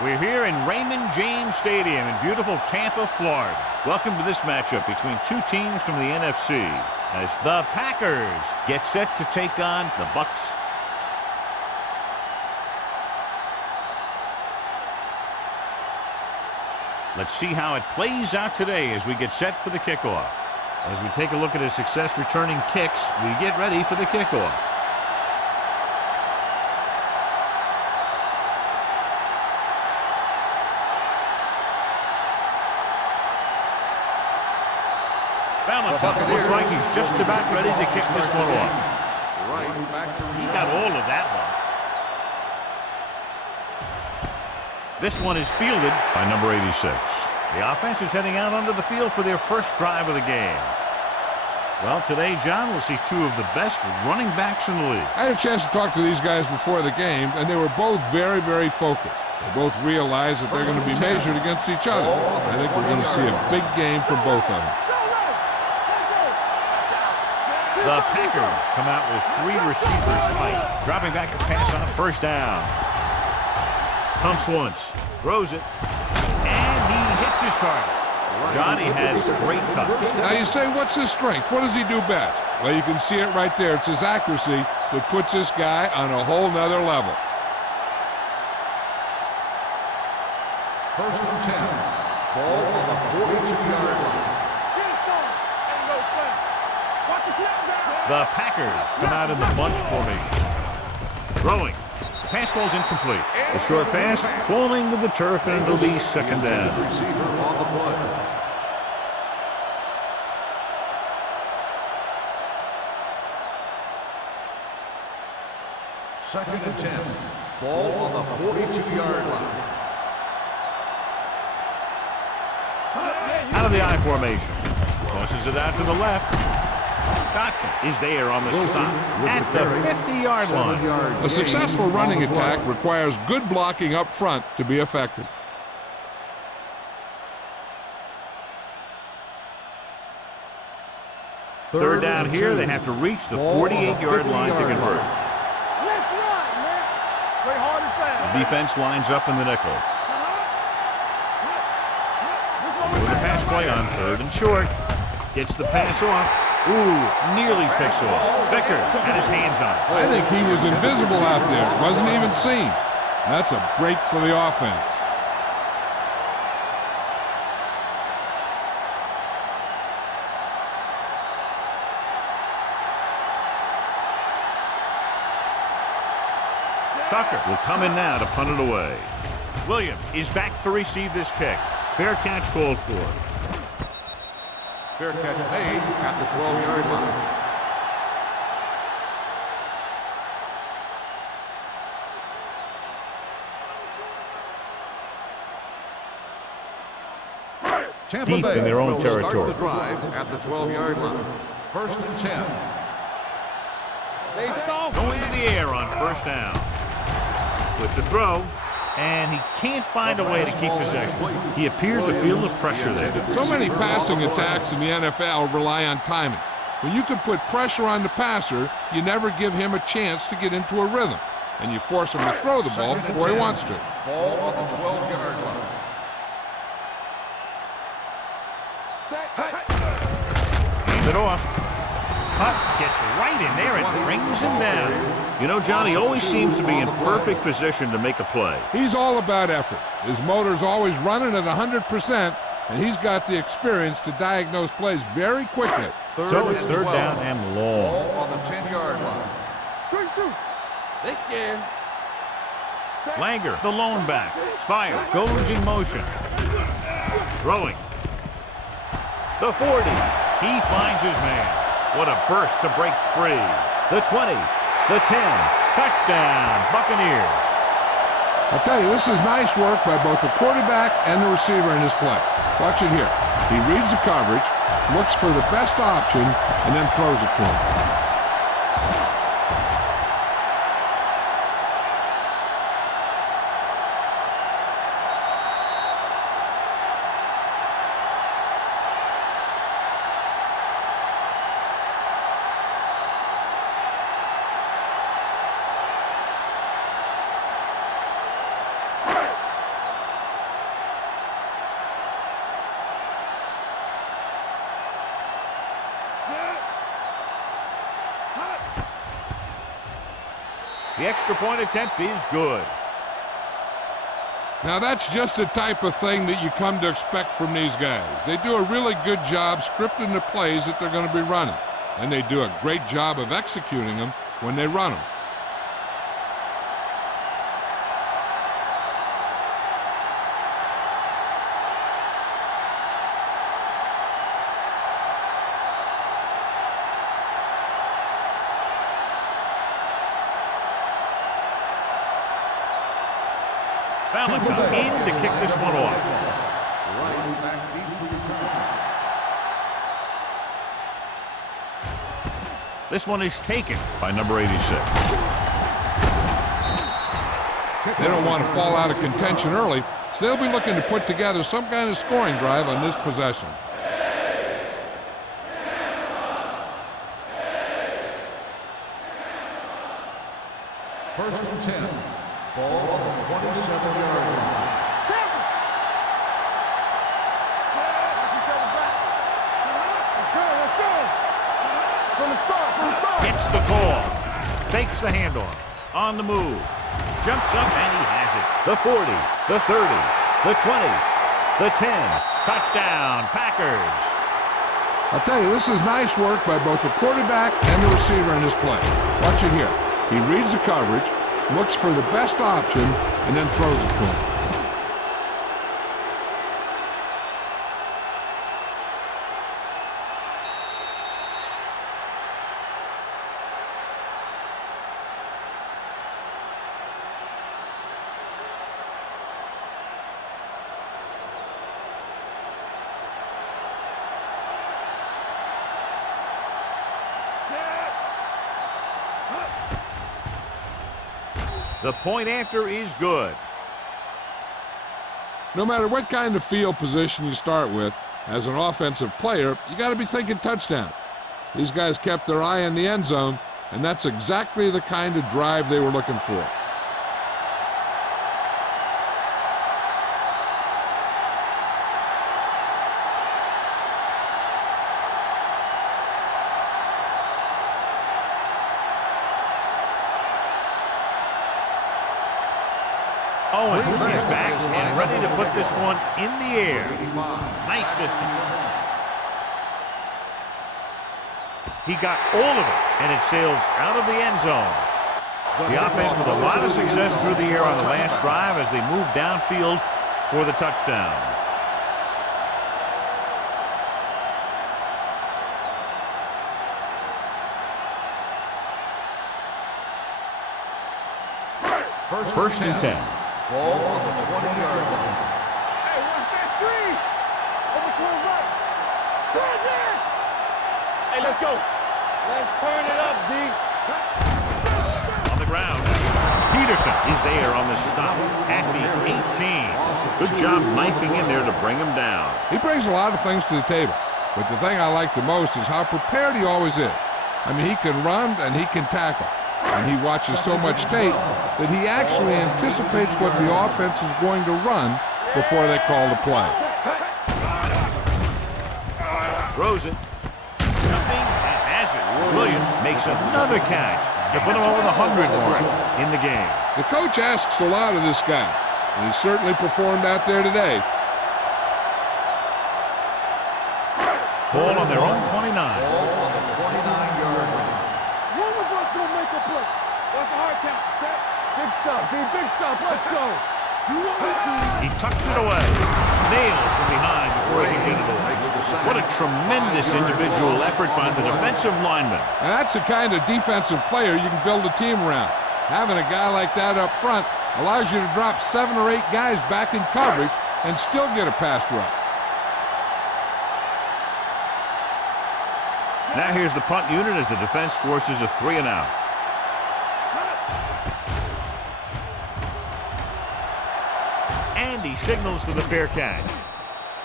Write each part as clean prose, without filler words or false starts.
We're here in Raymond James Stadium in beautiful Tampa, Florida. Welcome to this matchup between two teams from the NFC as the Packers get set to take on the Bucs. Let's see how it plays out today as we get set for the kickoff. As we take a look at his success returning kicks, we get ready for the kickoff. Looks like he's just about ready to kick this one off. He got all of that one. This one is fielded by number 86. The offense is heading out onto the field for their first drive of the game. Well, today, John, we'll see two of the best running backs in the league. I had a chance to talk to these guys before the game, and they were both very, very focused. They both realize that they're going to be measured against each other. I think we're going to see a big game from both of them. The Packers come out with three receivers tight, dropping back to pass on first down. Pumps once, throws it, and he hits his target. Johnny has great touch. Now you say, what's his strength? What does he do best? Well, you can see it right there. It's his accuracy that puts this guy on a whole nother level. 1st and 10. Ball on the 42-yard line. The Packers come out in the bunch formation. Throwing. The pass falls incomplete. The short pass falling to the turf, and it'll be second down. Receiver on the play. Second and 10. Ball on the 42-yard line. Out of the I formation. Tosses it out to the left. Dotson is there on the stop at the 50-yard line. A successful running attack requires good blocking up front to be effective. Third down here, they have to reach the 48-yard line to convert. The defense lines up in the nickel. With the pass play on 3rd and short. Gets the pass off. Ooh, nearly picks off. Vickers had his hands on it. I think he was invisible out there. Wasn't even seen. That's a break for the offense. Tucker will come in now to punt it away. Williams is back to receive this kick. Fair catch called for. Fair catch made at the 12-yard line. Tampa Deep Bay in their own will territory. Start the drive at the 12-yard line. 1st and 10. Going to the air on first down. With the throw, and he can't find a way to keep possession. He appeared to feel the pressure there. So many passing attacks in the NFL rely on timing. When you can put pressure on the passer, you never give him a chance to get into a rhythm, and you force him to throw the ball before he wants to. Ball on the 12-yard line. Hands it off. Hutt gets right in there and brings him down. You know, Johnny always seems to be in perfect position to make a play. He's all about effort. His motor's always running at 100%, and he's got the experience to diagnose plays very quickly. So it's 3rd down and long. Ball on the 10-yard line. They scared. Langer, the lone back. Spire goes in motion. Throwing. The 40. He finds his man. What a burst to break free. The 20. The 10. Touchdown, Buccaneers. I'll tell you, this is nice work by both the quarterback and the receiver in his play. Watch it here. He reads the coverage, looks for the best option, and then throws it to him. The extra point attempt is good. Now that's just the type of thing that you come to expect from these guys. They do a really good job scripting the plays that they're going to be running. And they do a great job of executing them when they run them. Valentine in to kick this one off. Right back deep to return. This one is taken by number 86. They don't want to fall out of contention early, so they'll be looking to put together some kind of scoring drive on this possession. First and 10. Ball on the 27-yard line. Gets the call. Fakes the handoff. On the move. Jumps up and he has it. The 40, the 30, the 20, the 10. Touchdown, Packers. I'll tell you, this is nice work by both the quarterback and the receiver in this play. Watch it here. He reads the coverage, looks for the best option, and then throws it to him. The point after is good. No matter what kind of field position you start with, as an offensive player, you got to be thinking touchdown. These guys kept their eye on the end zone, and that's exactly the kind of drive they were looking for. Owen is back and ready to put this one in the air. Nice distance. He got all of it, and it sails out of the end zone. The offense with a lot of success through the air on the last drive as they move downfield for the touchdown. First and 10. Ball on the 20-yard line. Hey, watch that screen. Over to the right. Stand there. Hey, let's go. Let's turn it up, D. On the ground. Peterson is there on the stop at the 18. Good job knifing in there to bring him down. He brings a lot of things to the table, but the thing I like the most is how prepared he always is. I mean, he can run and he can tackle. And he watches so much tape that he actually anticipates what the offense is going to run before they call the play. Throws it. Jumping and has it. Williams makes another catch to put him over the 100 mark in the game. The coach asks a lot of this guy, and he certainly performed out there today. Ball on their own 29. Ball on the 29-yard line. One of us will make a play. What's the hard count? Set. Big stop, D. Big stop. Let's go. He tucks it away. Nailed from behind before he can get it away. What a tremendous individual effort by the defensive lineman. And that's the kind of defensive player you can build a team around. Having a guy like that up front allows you to drop 7 or 8 guys back in coverage and still get a pass rush. Now here's the punt unit as the defense forces a 3 and out. And he signals for the fair catch.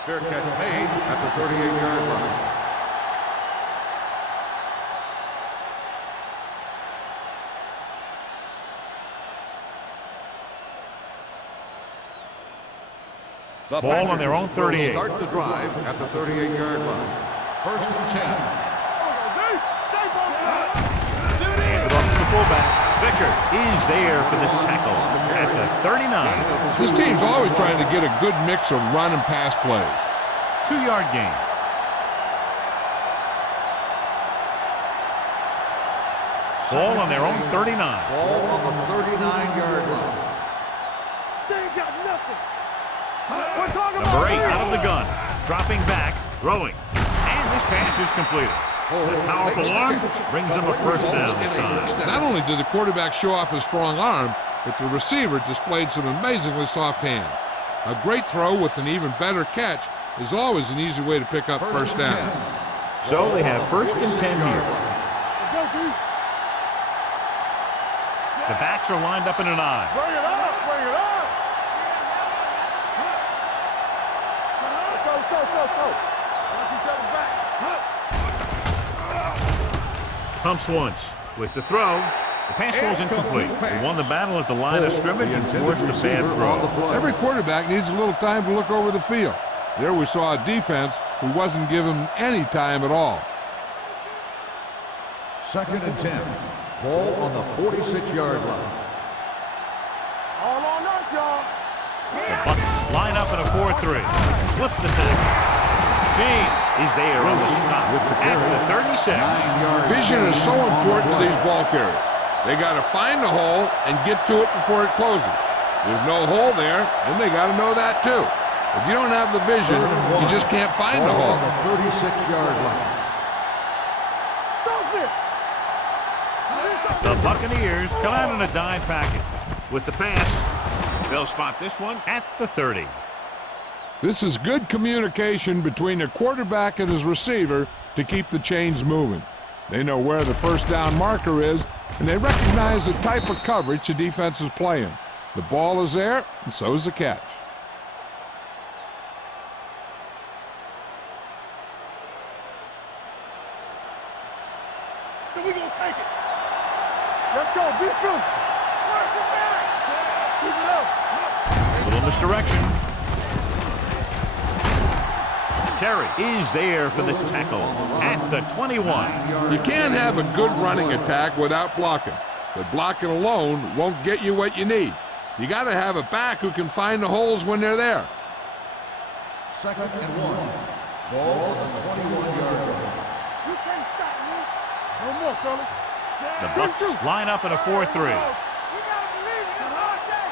Fair catch made at the 38-yard line. The Ball on their own 38. Start the drive at the 38-yard line. First and 10. Handed off to the fullback. record is there for the tackle at the 39. This team's always trying to get a good mix of run and pass plays. 2-yard gain. Ball on their own 39. Ball on the 39-yard line. They ain't got nothing. We're talking Number about 8 out of the gun. Dropping back, throwing. And this pass is completed. The powerful arm brings them a first down this time. Not only did the quarterback show off his strong arm, but the receiver displayed some amazingly soft hands. A great throw with an even better catch is always an easy way to pick up first down. So they have first and 10 here. Let's go, D. The backs are lined up in an I. Bring it up, bring it up. Let's go. Watch each other back. Pumps once. With the throw, the pass falls incomplete. They won the battle at the line of scrimmage and forced a bad throw. Every quarterback needs a little time to look over the field. There we saw a defense who wasn't given any time at all. 2nd and 10. Ball on the 46-yard line. All on us, y'all. The Bucs line up in a 4-3. Slips the tackle. James is there on the stop at the 36. Vision is so important to these ball carriers. They got to find the hole and get to it before it closes. There's no hole there, and they got to know that too. If you don't have the vision, you just can't find the hole. On the 36-yard line. Stop it. The Buccaneers come out in a dime package. With the pass, they'll spot this one at the 30. This is good communication between the quarterback and his receiver to keep the chains moving. They know where the first down marker is, and they recognize the type of coverage the defense is playing. The ball is there, and so is the catch. So we're going to take it. Let's go. Be close. Work it back. Keep it up. Little misdirection. Terry is there for the tackle at the 21. You can't have a good running attack without blocking, but blocking alone won't get you what you need. You got to have a back who can find the holes when they're there. 2nd and 1. Ball on the 21-yard line. You can't stop me. No more, fellas. The Bucs line up in a 4-3. We got to believe it. It's hard day.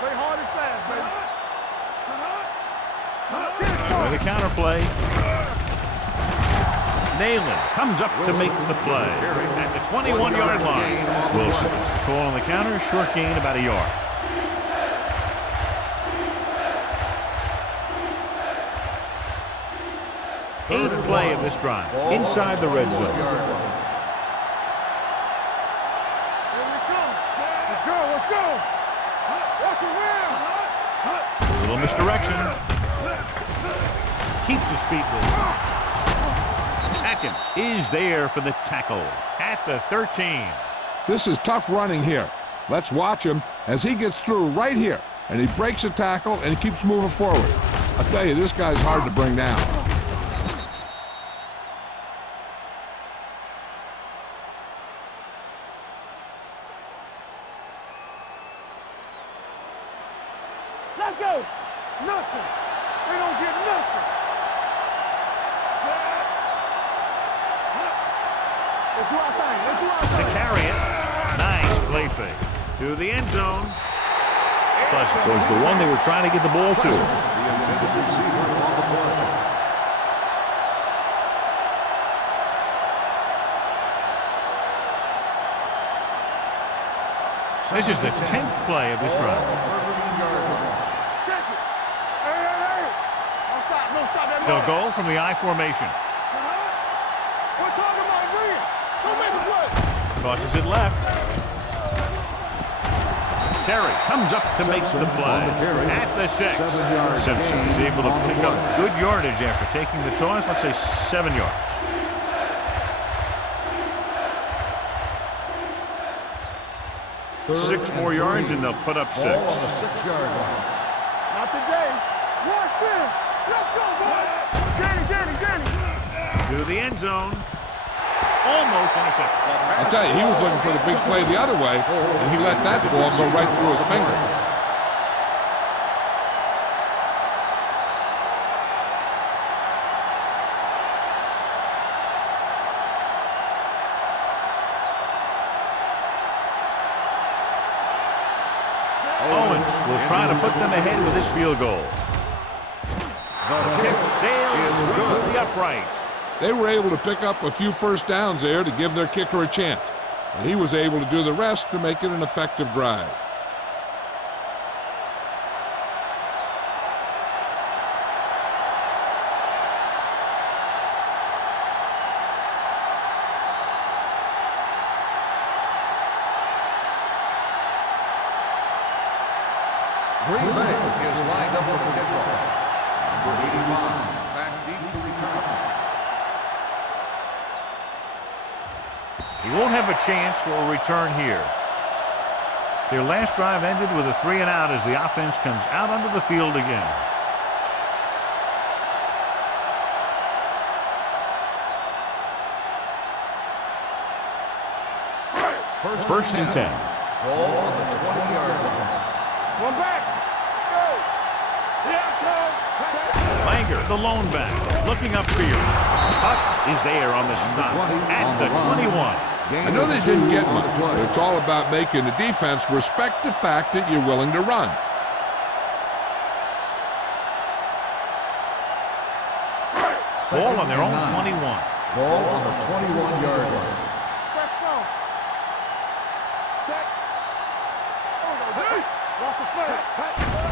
Play hard and fast, baby. With a counterplay. Nayland comes up to make the play at the 21-yard line. Wilson gets the call on the counter. Short gain, about a yard. Eighth play of this drive, inside the red zone. Let's go. Watch the wheel. Little misdirection. Keeps his feet moving. Atkins is there for the tackle at the 13. This is tough running here. Let's watch him as he gets through right here, and he breaks a tackle and he keeps moving forward. I tell you, this guy's hard to bring down. Let's go. Nothing. We don't get nothing. Let's do our thing. Let's do our To thing. carry it. Nice play fake. To the end zone. Pleasant was the one they were trying to get the ball to. The intended receiver on the play. This is the 10th play of this drive. 13-yard line. Check it. Hey. Don't stop. Don't stop that. They'll go from the I formation. We're talking about Green. Don't make a play. Tosses it left. Terry comes up to make the play at the 6. 7 yards. Simpson is able to pick up good yardage after taking the toss. Let's say 7 yards. Six more yards and they'll put up 6. Ball on the 6-yard line. Not today. Watch him. Let's go, boy. Danny. To the end zone. Almost intercepted. I'll tell you, he was looking for the big play the other way, and he let that ball go right through his finger. Owens will try to put them ahead with this field goal. The kick sails through the uprights. They were able to pick up a few first downs there to give their kicker a chance. And he was able to do the rest to make it an effective drive. Green Bay is lined up for the kickoff. Number 85, back deep to return. He won't have a chance for a return here. Their last drive ended with a 3-and-out as the offense comes out onto the field again. First and 10. Ball on the 20-yard line. One back. Go. Here comes. Langer, the lone back, looking upfield. Puck is there on the stop at the 21. I know they didn't get much, but it's all about making the defense respect the fact that you're willing to run. Ball on their own 21. Ball on the 21-yard line. Let's go. Set. Walk the play.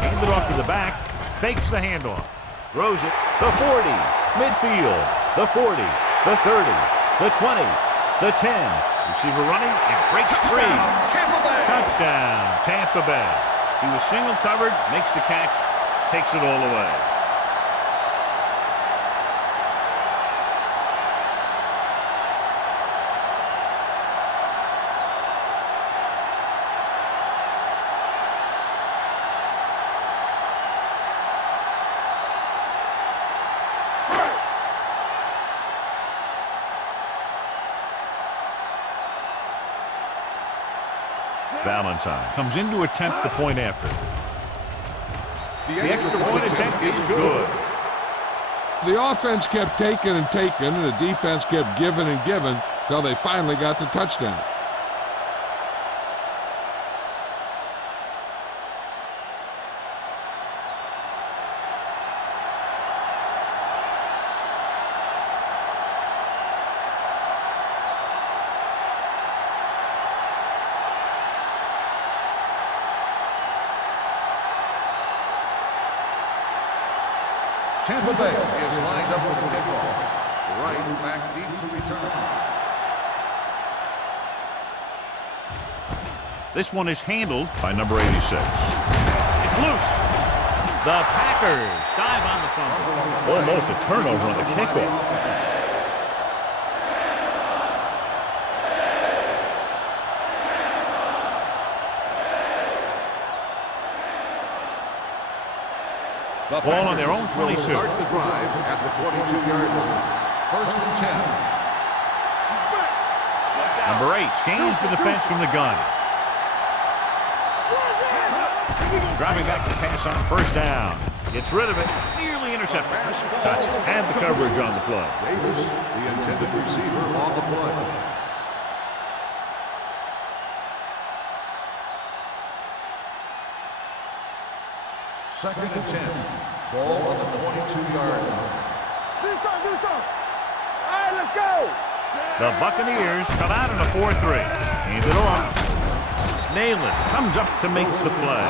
Handed off to the back, fakes the handoff, throws it, the 40, midfield, the 40, the 30, the 20, the 10. Receiver running and breaks free. Tampa Bay. Touchdown, Tampa Bay. He was single covered, makes the catch, takes it all away. Valentine comes in to attempt the point after. The extra point attempt is good. The offense kept taking and taking, and the defense kept giving and giving until they finally got the touchdown. Tampa Bay is lined up for the kickoff. Right back deep to return. This one is handled by number 86. It's loose. The Packers dive on the fumble. Almost a turnover on the kickoff. The Ball on their own 22. Start the drive at the 22-yard line. First and 10. Number 8 scans the defense from the gun. Driving back to pass on first down. Gets rid of it. Nearly intercepted. Dots have the coverage on the play. Davis, the intended receiver, on the play. Second and 10. Ball on the 22-yard line. Do something. All right, let's go. The Buccaneers come out in a 4-3. Hand it off. Nayland comes up to make the play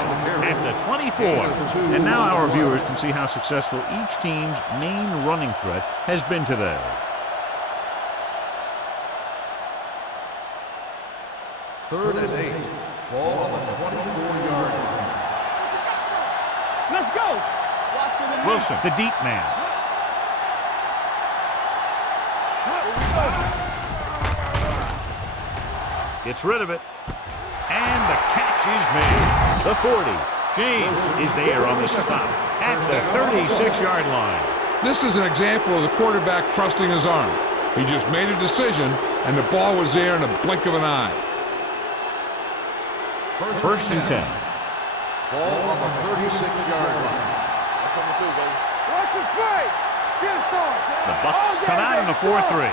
at the 24. And now our viewers can see how successful each team's main running threat has been today. Third and 8. Ball on the 24-yard line. Let's go. Wilson, the deep man. Gets rid of it. And the catch is made. The 40. James is there on the stop at the 36-yard line. This is an example of the quarterback trusting his arm. He just made a decision and the ball was there in a blink of an eye. First and 10. Ball on the 36-yard line. Watch it play. Get it started. The Bucks come out in a 4-3.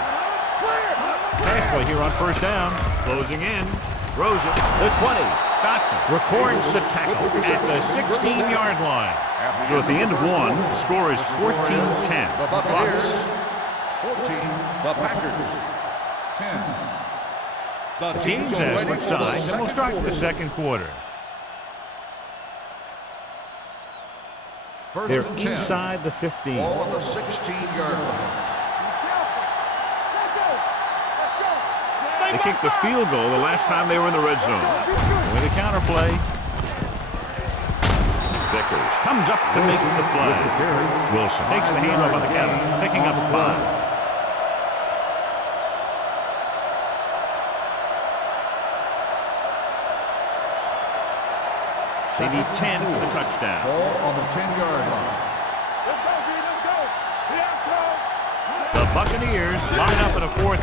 Pass play here on first down. Closing in. Throws it. The 20. Dotson records the tackle at the 16-yard line. So at the end of one, the score is 14-10. The Buccaneers, 14. The Packers, 10. The teams have switched sides and will start the second quarter. They're inside the 15. Ball on the 16-yard line. They kicked the field goal the last time they were in the red zone. With a counter play, Vickers comes up to make the play. Wilson takes the handoff on the counter, picking up 5. They need 10 for the touchdown. Ball on the 10-yard line. Let's go, D. Let's go. Here it comes. The Buccaneers line up at a 4-3.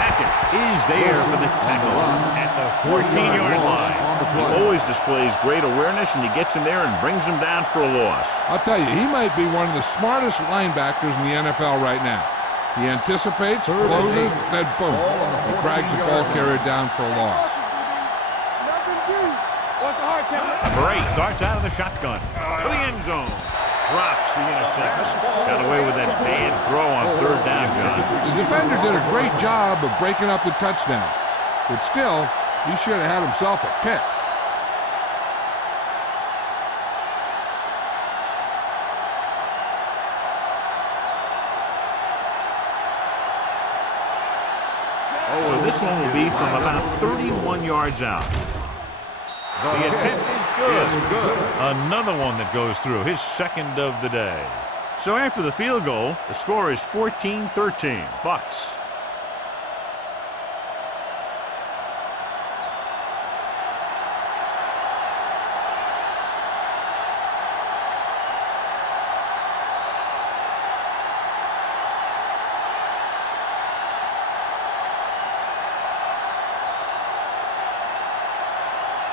Hackett is there for the tackle at the 14-yard line. He always displays great awareness, and he gets in there and brings him down for a loss. I'll tell you, he might be one of the smartest linebackers in the NFL right now. He anticipates, closes, then boom, he drags the ball carrier down for a loss. Number 8 starts out of the shotgun for the end zone. Drops the interception. Got away with that bad throw on third down, John. The defender did a great job of breaking up the touchdown. But still, he should have had himself a pick. So this one will be from about 31 yards out. The attempt is good. Another one that goes through, his second of the day. So after the field goal, the score is 14-13, Bucks.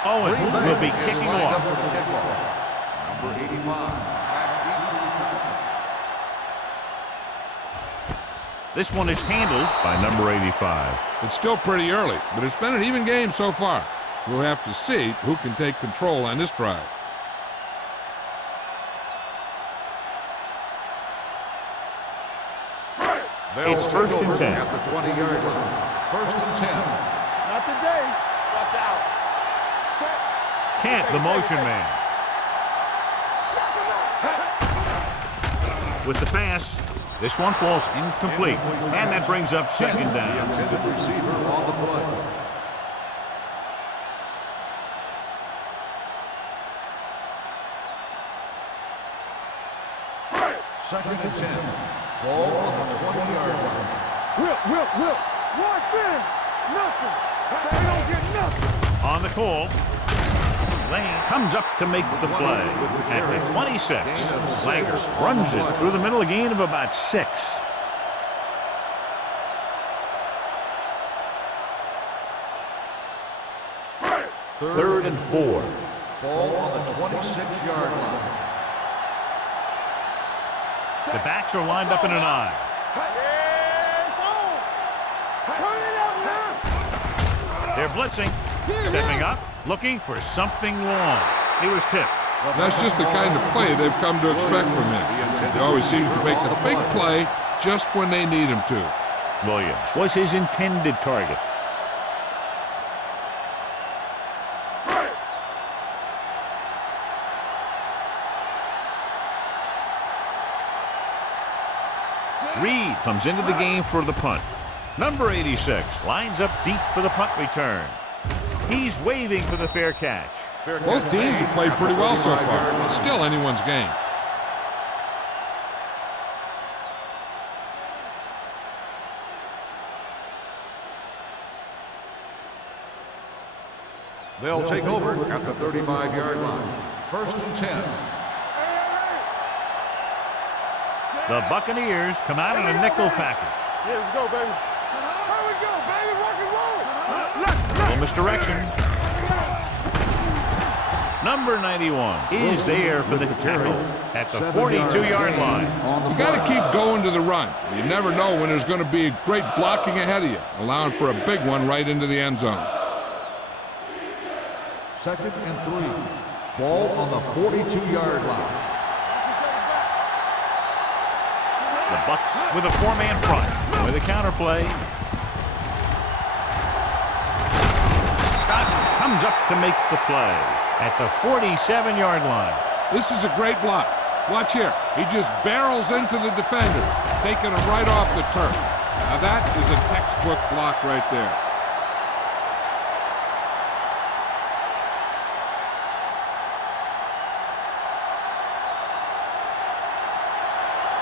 Owen will be kicking off. Number 85, back deep to return. This one is handled by number 85. It's still pretty early, but it's been an even game so far. We'll have to see who can take control on this drive. It's first and 10. At the 20-yard line. First and 10. Not today. Watch out. Kent, the motion man. With the pass, this one falls incomplete, and that brings up second The down. intended receiver on the play. Second and 10. Ball on the 20-yard line. Will. Watch in. Nothing. They don't get nothing. On the call, Lane comes up to make the play. At the 26, Langer runs it through the middle, a gain of about 6. Third and 4. Ball on the 26-yard line. The backs are lined up in an I. They're blitzing, stepping up, looking for something long. He was tipped. That's just the kind of play they've come to expect from him. He always seems to make the big play just when they need him to. Williams was his intended target. Reed comes into the game for the punt. Number 86 lines up deep for the punt return. He's waving for the fair catch. Both teams have played pretty well so far. It's still anyone's game. They'll take over at the 35-yard line. First and 10. The Buccaneers come out in a nickel package. Yeah, let's go, baby. Here we go, baby. Misdirection. Number 91 is there for the tackle at the 42-yard line. You got to keep going to the run. You never know when there's going to be great blocking ahead of you, allowing for a big one right into the end zone. 2nd and 3. Ball on the 42-yard line. The Bucs with a 4-man front with a counterplay. Dodson comes up to make the play at the 47-yard line. This is a great block. Watch here. He just barrels into the defender, taking him right off the turf. Now that is a textbook block right there.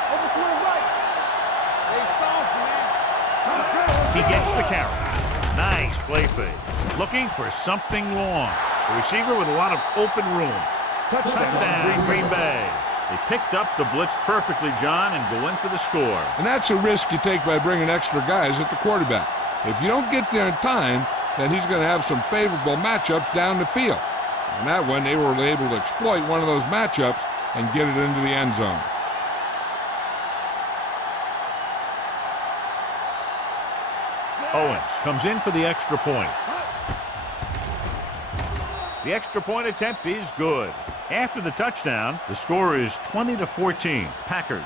Over to the right. They soft, man. He gets the carry. Nice play fake. Looking for something long. The receiver with a lot of open room. Touchdown, Green Bay. They picked up the blitz perfectly, John, and go in for the score. And that's a risk you take by bringing extra guys at the quarterback. If you don't get there in time, then he's going to have some favorable matchups down the field. And that one, they were able to exploit one of those matchups and get it into the end zone. Owens comes in for the extra point. The extra point attempt is good. After the touchdown, the score is 20-14, Packers.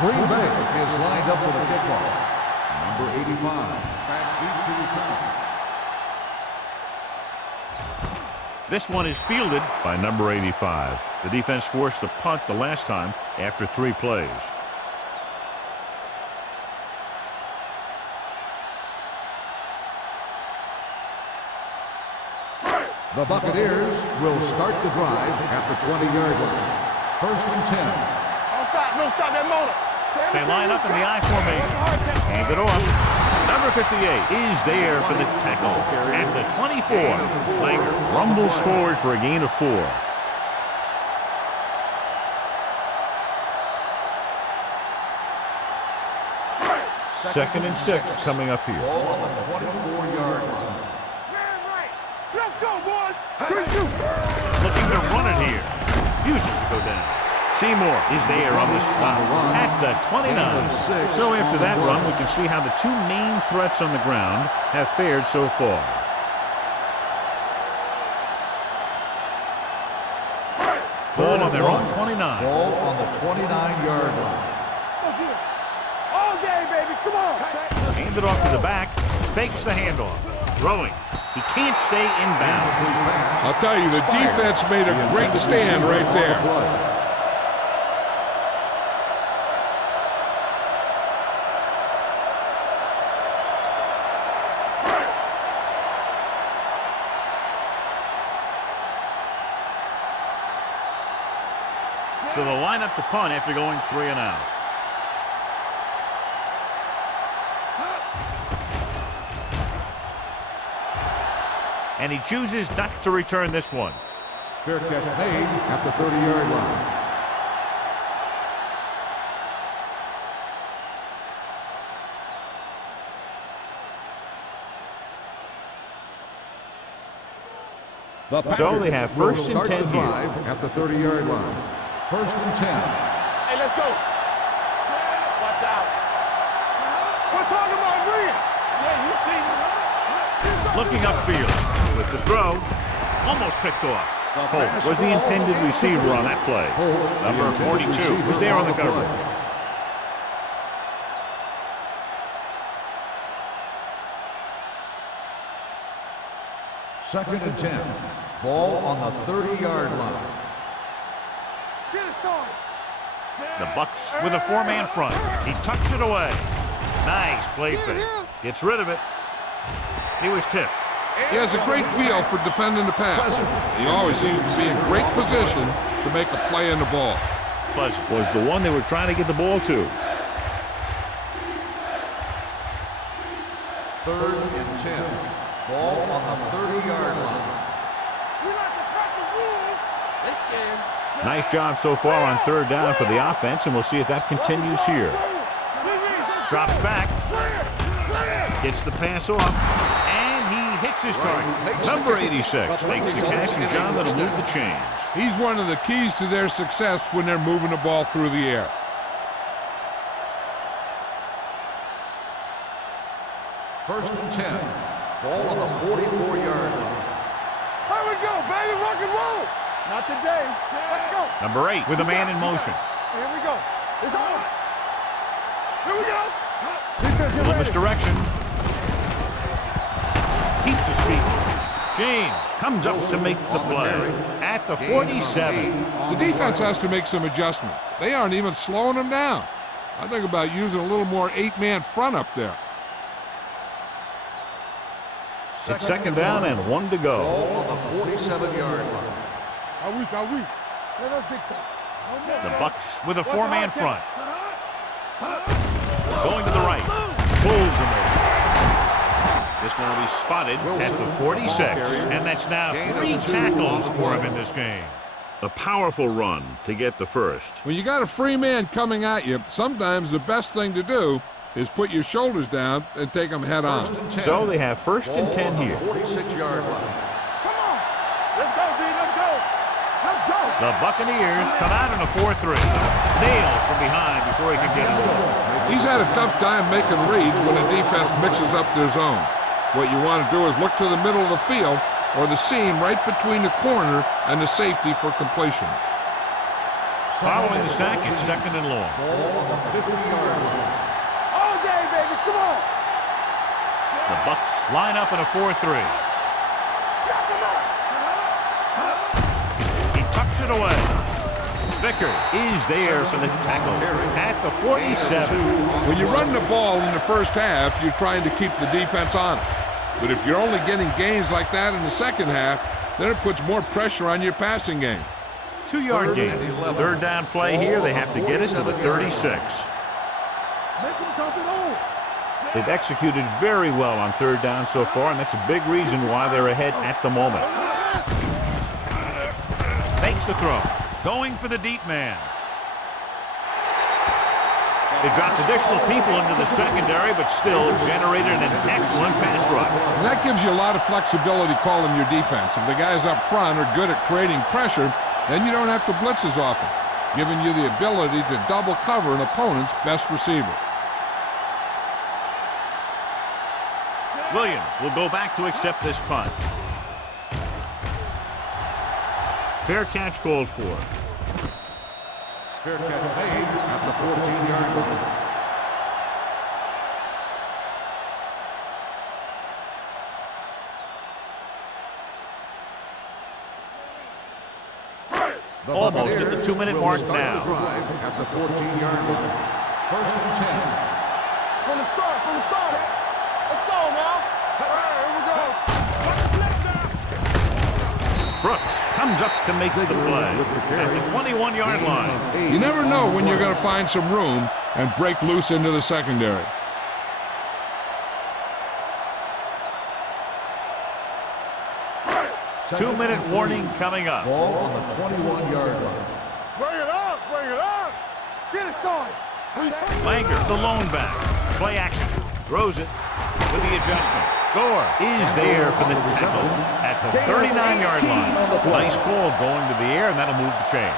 Green Bay is lined up for the kickoff. Number 85, back deep to return. This one is fielded by number 85. The defense forced the punt the last time after 3 plays. The Buccaneers will start the drive at the 20-yard line. 1st and 10. Don't stop that motor. They line up in the I formation. Hand it off. Number 58 is there for the tackle at the 24. Langer rumbles forward for a gain of 4. Second and 6 coming up here. Ball on the 24-yard line. Let's go, boys. Looking to run it here. Refuses to go down. Seymour is there on the stop at the 29. So after that run, we can see how the 2 main threats on the ground have fared so far. Ball on their own 29. Ball on the 29-yard line. All day, baby. Come on. Hand it off to the back. Fakes the handoff. Throwing. He can't stay inbounds. I'll tell you, the defense made a great stand right there. So they'll line up to punt after going 3 and out. And he chooses not to return this one. Fair catch made at the 30-yard line. So they have 1st and 10 here. At the 30-yard line. 1st and 10. Hey, let's go. Watch out. We're talking about Green. Yeah, you see me. Looking upfield with the throw. Almost picked off. Holt was the intended receiver on that play. Number 42 was there on the coverage. Second and 10. Ball on the 30-yard line. The Bucs with a 4-man front. He tucks it away. Nice play fake. Gets rid of it. He was tipped. He has a great feel for defending the pass. He always seems to be in great position to make a play in the ball. Pleasant was the one they were trying to get the ball to. 3rd and 10. Ball on the 30-yard line. We like to cut the rules. They scared. Nice job so far on 3rd down for the offense, and we'll see if that continues here. Drops back. Gets the pass off. And he hits his target. Number 86 makes the catch, and John, that'll move the chains. He's one of the keys to their success when they're moving the ball through the air. First and 10. Ball on the 44-yard line. Here we go, baby. Rock and roll. Not today. Let's go. Number 8 with a man in motion. Here we go. It's on. Here we go. Defense, Little misdirection. Keeps his feet. James comes up to make the play at the 47. The defense has to make some adjustments. They aren't even slowing them down. I think about using a little more 8-man front up there. It's 2nd down and 1 to go. Ball on the 47-yard line. Are we? Let us dictate. The Bucks with a 4-man front. Going to the right. Pulls him over. This one will be spotted at the 46. And that's now 3 tackles for him in this game. A powerful run to get the first. When you got a free man coming at you, sometimes the best thing to do is put your shoulders down and take them head on. So they have 1st and 10 here. 46-yard line. Come on. Let's go, B. Let's go. Let's go. The Buccaneers come out in a 4-3. Nailed from behind before he can get it off. He's had a tough time making reads when the defense mixes up their zone. What you want to do is look to the middle of the field or the seam right between the corner and the safety for completions. Following the sack, it's 2nd and long. Ball on the 50-yard line. All day, baby. Come on. The Bucks line up in a 4-3. He tucks it away. Vickers is there for the tackle at the 47. When you run the ball in the first half, you're trying to keep the defense on it. But if you're only getting gains like that in the second half, then it puts more pressure on your passing game. 2-yard gain. 3rd down play here. They have to get it to the 36. Make him dump it on. They've executed very well on 3rd down so far, and that's a big reason why they're ahead at the moment. Makes the throw. Going for the deep man. They dropped additional people into the secondary, but still generated an excellent pass rush. And that gives you a lot of flexibility calling your defense. If the guys up front are good at creating pressure, then you don't have to blitz as often, giving you the ability to double cover an opponent's best receiver. Williams will go back to accept this punt. Fair catch called for. Fair catch made at the 14-yard line. Almost at the 2-minute mark now. At the 14-yard line. 1st and 10. From the start. Let's go now. All right, here we go. Brooks comes up to make the play at the 21-yard line. You never know when you're going to find some room and break loose into the secondary. Two-minute warning coming up. Ball on the 21-yard line. Bring it up. Get it started. Langer, the lone back. Play action. Throws it with the adjustment. Gore is there for the tackle at the 39-yard line. Nice call going to the air, and that'll move the chains.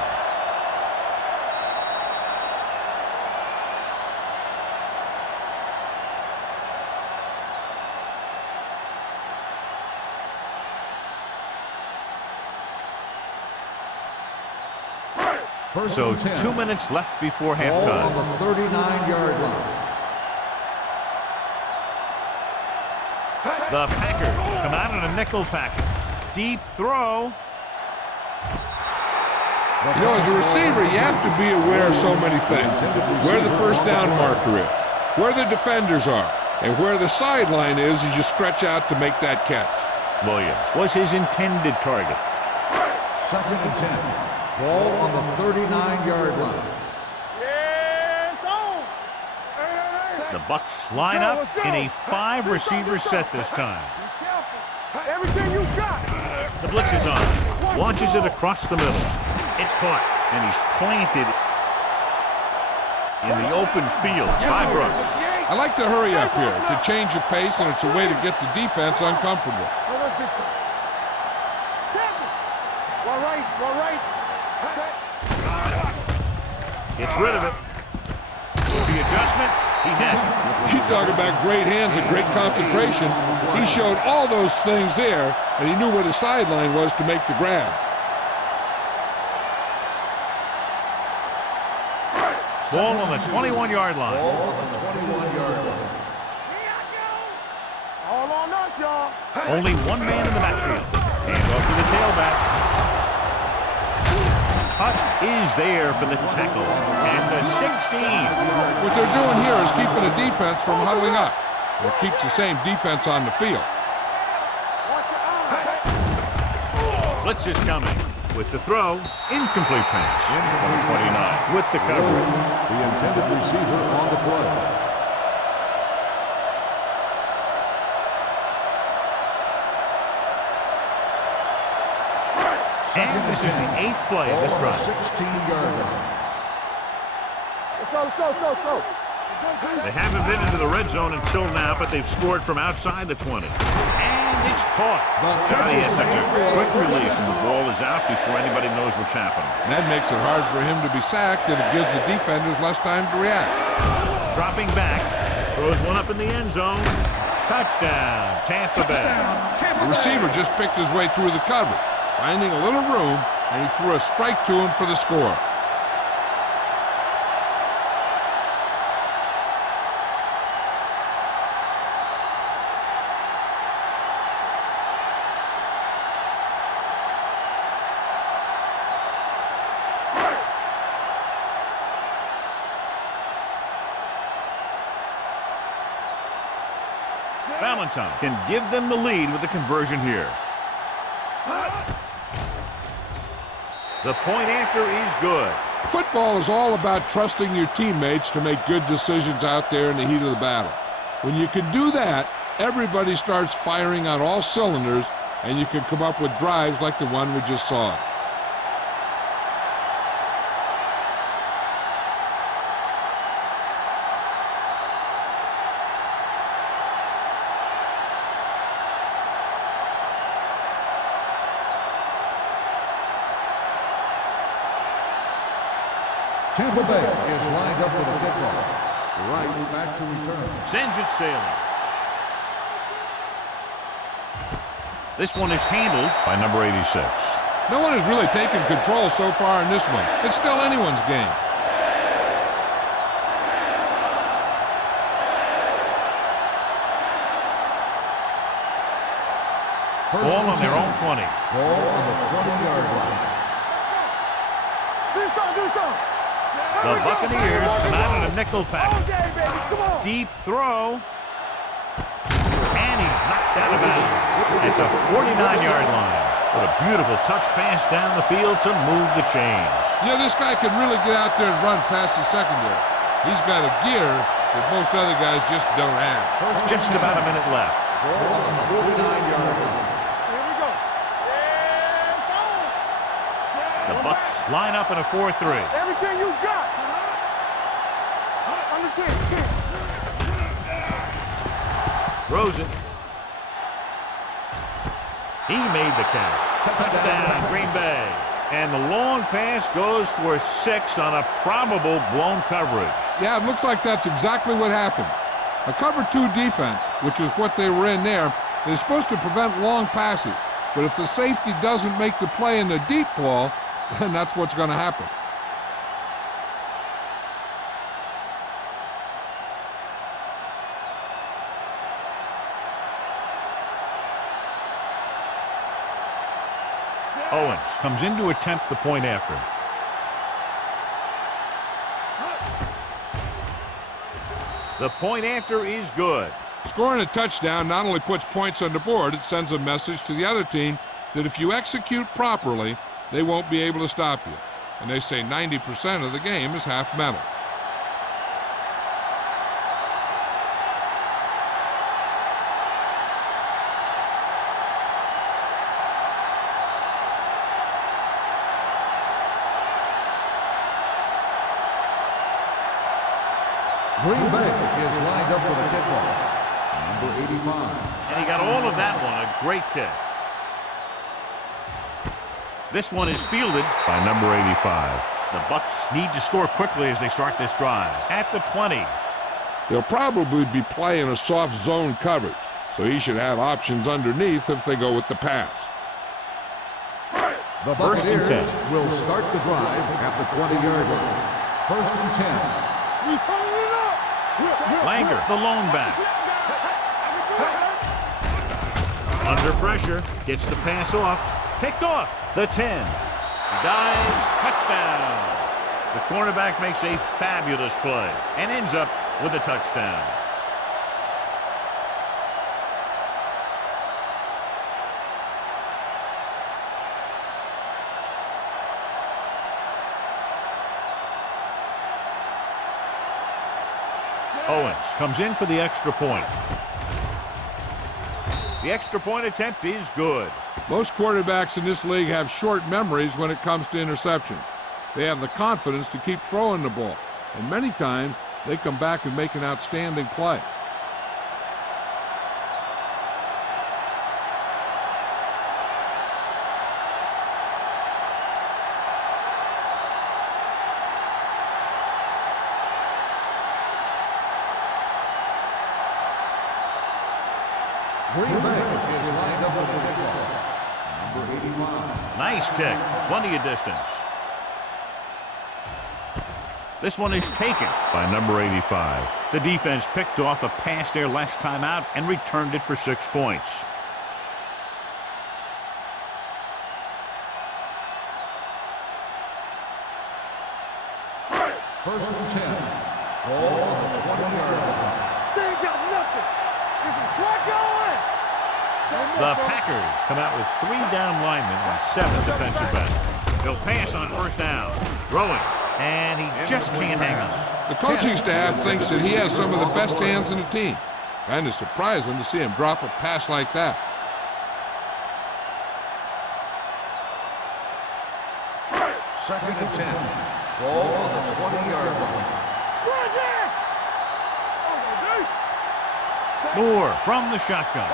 So 2 minutes left before halftime. On the 39-yard line. The Packers come out in a nickel package. Deep throw. You know, as a receiver, you have to be aware of so many things. Where the first down marker is, where the defenders are, and where the sideline is as you stretch out to make that catch. Williams was his intended target. 2nd and 10. Ball on the 39-yard line. Yeah, it's on. The Bucks line up in a 5-receiver set this time. Be careful. Everything you got. The blitz is on. Launches it across the middle. It's caught, and he's planted in the open field by Brooks. I like to hurry up here. It's a change of pace, and it's a way to get the defense uncomfortable. All right. Gets rid of it. The adjustment, he has it. You talk about great hands and great concentration. He showed all those things there, and he knew where the sideline was to make the grab. Ball on the 21-yard line. Ball on the 21-yard line. All on us, y'all. Only one man in the backfield. Hand off to the tailback. Hutt is there for the tackle. And the 16. What they're doing here is keeping the defense from huddling up. It keeps the same defense on the field. Watch your eyes. Blitz is coming. With the throw, incomplete pass. Number 29 with the coverage. The intended receiver on the play. And this is the 8th play of this drive. 16-yard line. Let's go. They haven't been into the red zone until now, but they've scored from outside the 20. And it's caught. He has such a quick release, and the ball is out before anybody knows what's happening. And that makes it hard for him to be sacked, and it gives the defenders less time to react. Dropping back, throws one up in the end zone. Touchdown, Tampa Bay. The receiver just picked his way through the coverage, finding a little room, and he threw a strike to him for the score. Valentine can give them the lead with the conversion here. The point after is good. Football is all about trusting your teammates to make good decisions out there in the heat of the battle. When you can do that, everybody starts firing on all cylinders, and you can come up with drives like the one we just saw. Tampa Bay is lined up for the kickoff. Right back to return. Sends it sailing. This one is handled by number 86. No one has really taken control so far in this one. It's still anyone's game. Ball on their own 20. Ball on the 20-yard line. Do something. The Buccaneers come out in a nickel pack. All day, baby. Come on. Deep throw. And he's knocked out of bounds at the 49-yard line. What a beautiful touch pass down the field to move the chains. You know, this guy can really get out there and run past the secondary. He's got a gear that most other guys just don't have. Just about a minute left. Ball on the 49-yard line. Here we go. The Bucks line up in a 4-3. Everything you got. Under 10. Throws it. He made the catch. Touchdown, Green Bay. And the long pass goes for 6 on a probable blown coverage. Yeah, it looks like that's exactly what happened. A cover 2 defense, which is what they were in there, is supposed to prevent long passes. But if the safety doesn't make the play in the deep ball, then that's what's going to happen. Owens comes in to attempt the point after. The point after is good. Scoring a touchdown not only puts points on the board, it sends a message to the other team that if you execute properly, they won't be able to stop you. And they say 90% of the game is half mental. Green Bay is lined up for the kickoff. Number 85. And he got all of that one. A great kick. This one is fielded by number 85. The Bucs need to score quickly as they start this drive. At the 20. They'll probably be playing a soft zone coverage, so he should have options underneath if they go with the pass. The First and Buccaneers 10. will start the drive at the 20-yard line. First and 10. We turn it up. Langer, the lone back. Under pressure, gets the pass off. Picked off. The 10. Dives, touchdown. The cornerback makes a fabulous play and ends up with a touchdown. Owens comes in for the extra point. The extra point attempt is good. Most quarterbacks in this league have short memories when it comes to interceptions. They have the confidence to keep throwing the ball, and many times they come back and make an outstanding play. Green Bay is lined up for the kickoff. Number 85. Nice kick. Plenty of distance. This one is taken by number 85. The defense picked off a pass there last time out and returned it for 6 points. First and 10. Ball on the 20-yard line. They ain't got nothing. It's a slot going. The Packers come out with 3 down linemen and 7 defensive backs. He'll pass on first down. Throwing. And he just can't hang us. The coaching staff thinks that he has some of the best hands in the team. Kind of surprising to see him drop a pass like that. Second and 10. Ball on the 20-yard line. Moore from the shotgun.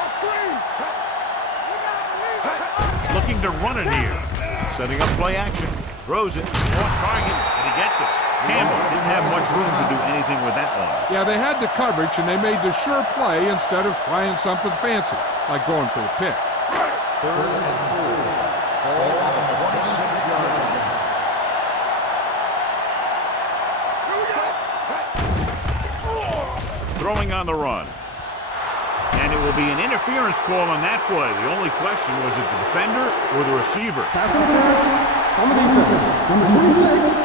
Looking to run it here. Setting up play action. Throws it. Off target. And he gets it. Campbell didn't have much room to do anything with that one. Yeah, they had the coverage, and they made the sure play instead of trying something fancy, like going for the pick. Third and 4. Ball on the 26-yard line. Throwing on the run. And it will be an interference call on that play. The only question was it the defender or the receiver. Pass interference on the defense. Number 26.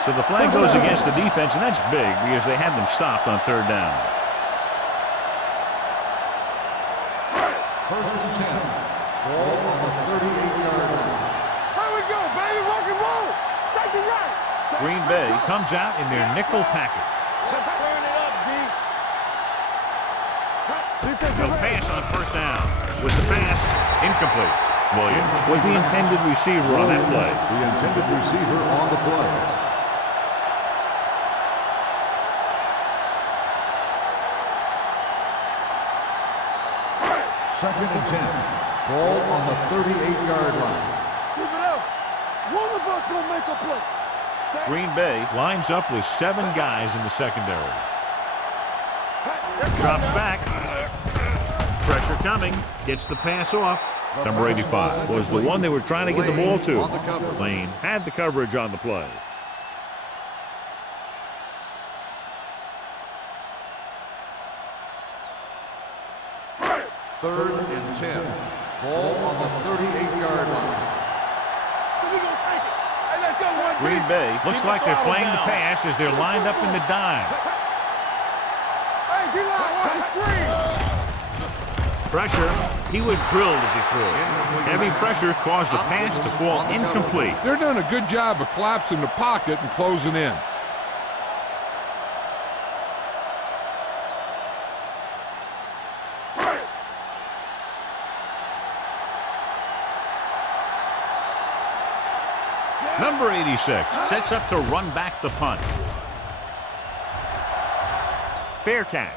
So the flag goes against the defense, and that's big because they had them stopped on third down. First and 10. Ball on the 38-yard line. Here we go, baby. Rock and roll. Take it right. Green Bay comes out in their nickel package. Let's turn it up, D. He'll pass on first down. With the pass, incomplete. Williams was the intended receiver on that play. The intended receiver on the play. Second and 10. Ball on the 38-yard line. Keep it up. One of us gonna make a play. Green Bay lines up with 7 guys in the secondary. Drops back. Pressure coming. Gets the pass off. Number 85 was the one they were trying to get the ball to. Lane had the coverage on the play. Third and 10. Ball on the 38-yard line. We gonna take it. Hey, let's go. One Green deep. Bay looks Keep like the they're ball playing the down. pass as they're lined up in the dime. Hey, D-line, watch the screen. Pressure. He was drilled as he threw. Heavy pressure caused the pass to fall incomplete. They're doing a good job of collapsing the pocket and closing in. Number 86 sets up to run back the punt. Fair catch.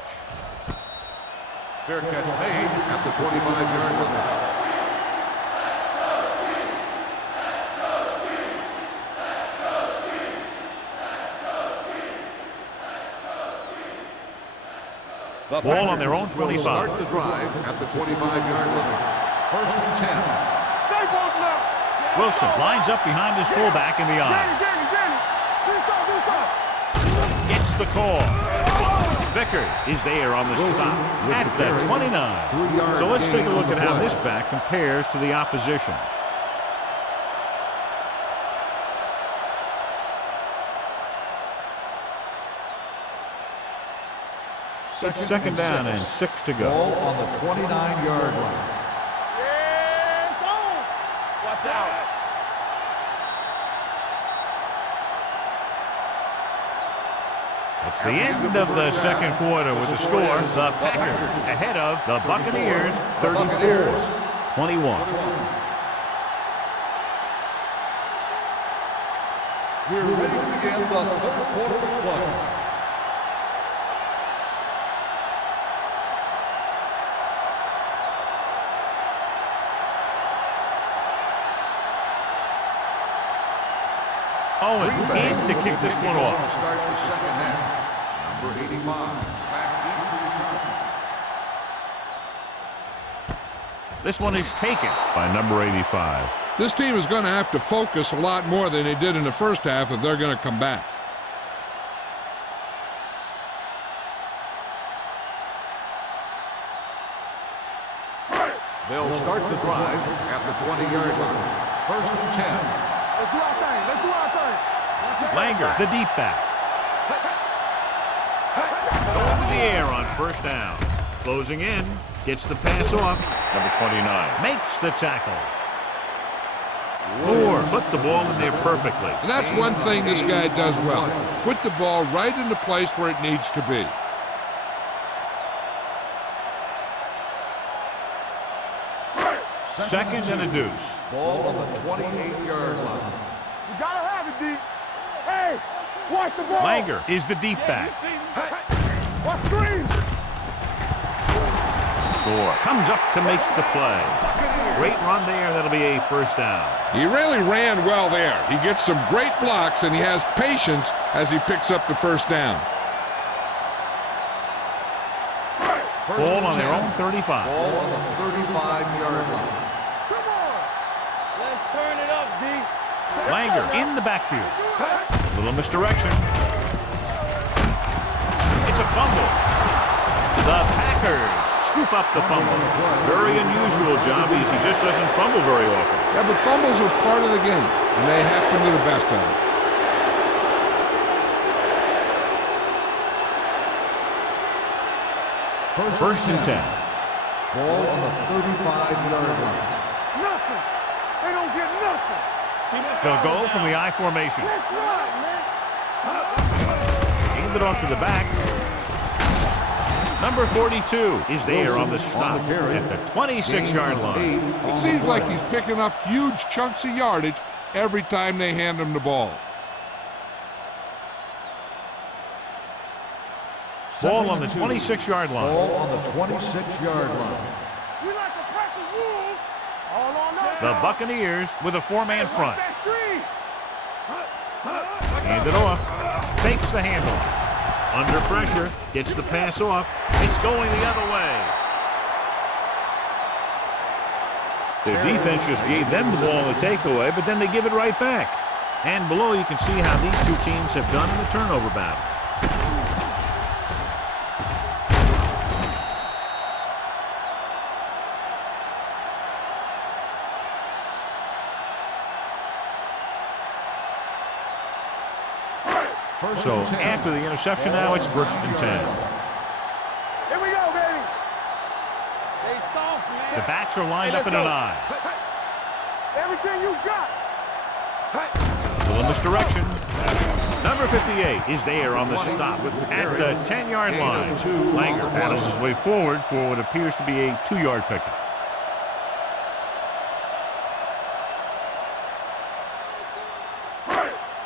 Fair catch made at the 25-yard line. The Ball on their own Packers will 25. start the drive at the 25-yard line. First and 10. Stay both left. Wilson lines up behind his fullback in the eye. Danny. Do something. Gets the call. Vickers is there on the stop at the 29. So let's take a look at how this back compares to the opposition. Second down and 6 to go. Ball on the 29-yard line. Yeah, it's on. Watch out. It's the end of the second quarter with the score. The Packers ahead of the Buccaneers, 34-21. We're ready to begin the third quarter of play. Owens in to kick this one off. Start the second half. Number 85, back deep to return. This one is taken by number 85. This team is going to have to focus a lot more than they did in the first half if they're going to come back. They'll start the drive at the 20-yard line. First and 10. Let's do our thing. Langer, the deep back. Going to the air on first down. Closing in. Gets the pass off. Number 29 makes the tackle. Moore put the ball in there perfectly. And that's one thing this guy does well. Put the ball right in the place where it needs to be. Second and a deuce. Ball on the 28-yard line. You gotta have it, D. Hey, watch the ball. Langer is the deep back. Watch screen. Gore comes up to make the play. Great run there. That'll be a first down. He really ran well there. He gets some great blocks, and he has patience as he picks up the first down. Ball on their own 35. Ball on the 35-yard line. Come on. Let's turn it up, D. Langer in the backfield. Little misdirection. It's a fumble. The Packers scoop up the fumble. Very unusual job. He just doesn't fumble very often. Yeah, but fumbles are part of the game, and they happen to the best of them. First and 10. Ball on the 35-yard line. Nothing. They don't get nothing. They'll go from the I formation. Let's run, man. Hand it off to the back. Number 42 is there on the stop at the 26-yard line. It seems like he's picking up huge chunks of yardage every time they hand him the ball. Ball on the 26-yard line. Ball on the 26-yard line. We like to practice rules. All on us. The Buccaneers with a four-man front. That screen. Hand it off. Fakes the handoff. Under pressure. Gets the pass off. It's going the other way. Their defense just gave them the ball in the takeaway, but then they give it right back. And below you can see how these two teams have done in the turnover battle. So after the interception now, it's first and 10. Here we go, baby. Stay soft, man. The backs are lined Hey, up in let's an go. I. Everything you got. Little misdirection. Number 58 is there on the stop at the 10-yard line. Langer paddles his way forward for what appears to be a 2-yard pickup.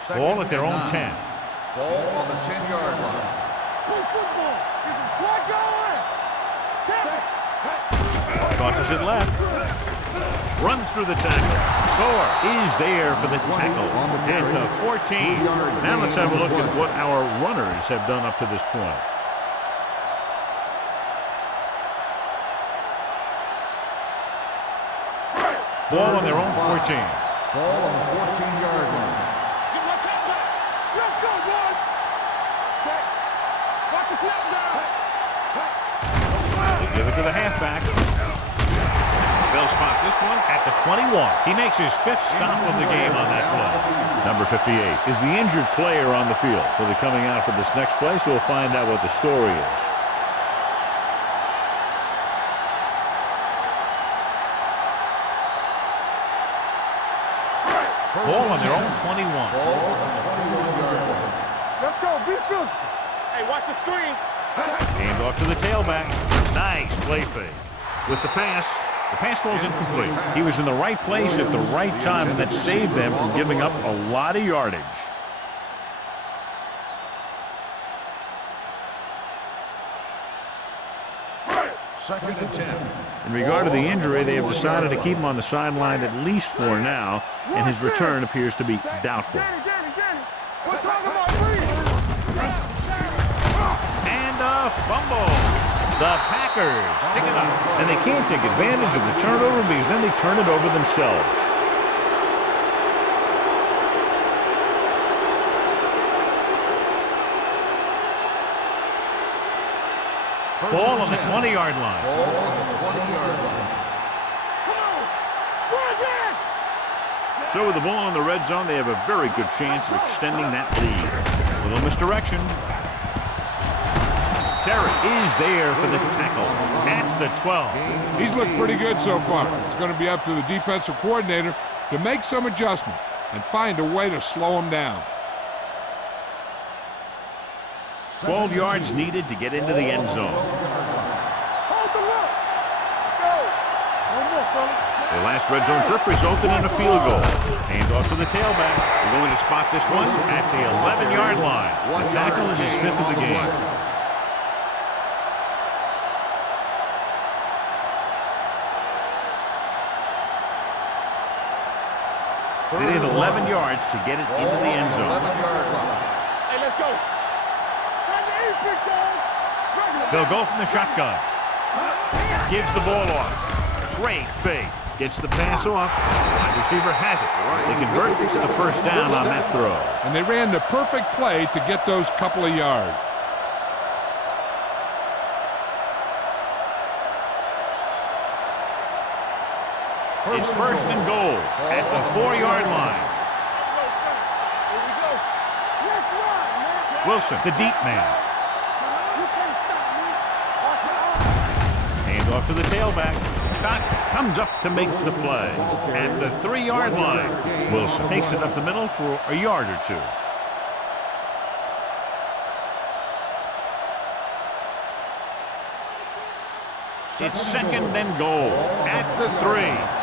Ball at their own 10. Ball on the 10-yard line. Play football. Get some slot going. Tosses it left. Runs through the tackle. Score is there for the tackle at the 14. Now let's have a look at what our runners have done up to this point. Ball on their own 14. Ball on the 14-yard line. Get my top back. Let's go, boys. Set. Lock the snap down. They give it to the halfback. They'll spot this one at the 21. He makes his 5th stop of the game on that play. Number 58 is the injured player on the field. So they're coming out for this next play, so we'll find out what the story is. Ball on their own 21. Ball on the 21-yard line. Let's go. Be physical. Hey, watch the screen. Hand off to the tailback. Nice play fake. With the pass falls incomplete. He was in the right place at the right time, and that saved them from giving up a lot of yardage. Second and 10. In regard to the injury, they have decided to keep him on the sideline at least for now, and his return appears to be doubtful. We're talking about three. And a fumble. The Packers pick it up, and they can't take advantage of the turnover because then they turn it over themselves. Ball on the 20-yard line. Ball on the 20-yard line. Come on. Go again. So with the ball in the red zone, they have a very good chance of extending that lead. Little misdirection. Terry is there for the tackle at the 12. He's looked pretty good so far. It's going to be up to the defensive coordinator to make some adjustment and find a way to slow him down. 12 yards needed to get into the end zone. Hold the look. Let's go. One more, fella. Their last red zone trip resulted in a field goal. Hand off to the tailback. They're going to spot this one at the 11-yard line. The tackle is his 5th of the game. They need 11 yards to get it into the end zone. 11-yard line. Hey, let's go. Time to eat, big dogs. They'll go from the shotgun. Gives the ball off. Great fake. Gets the pass off. Wide receiver has it. They convert to the first down on that throw. And they ran the perfect play to get those couple of yards. It's first and goal at the 4-yard line. Here we go. Let's run, man. Wilson, the deep man. You can't stop me. Watch it. Hand off to the tailback. Dotson comes up to make the play at the 3-yard line. Wilson takes it up the middle for a yard or two. It's second and goal at the 3.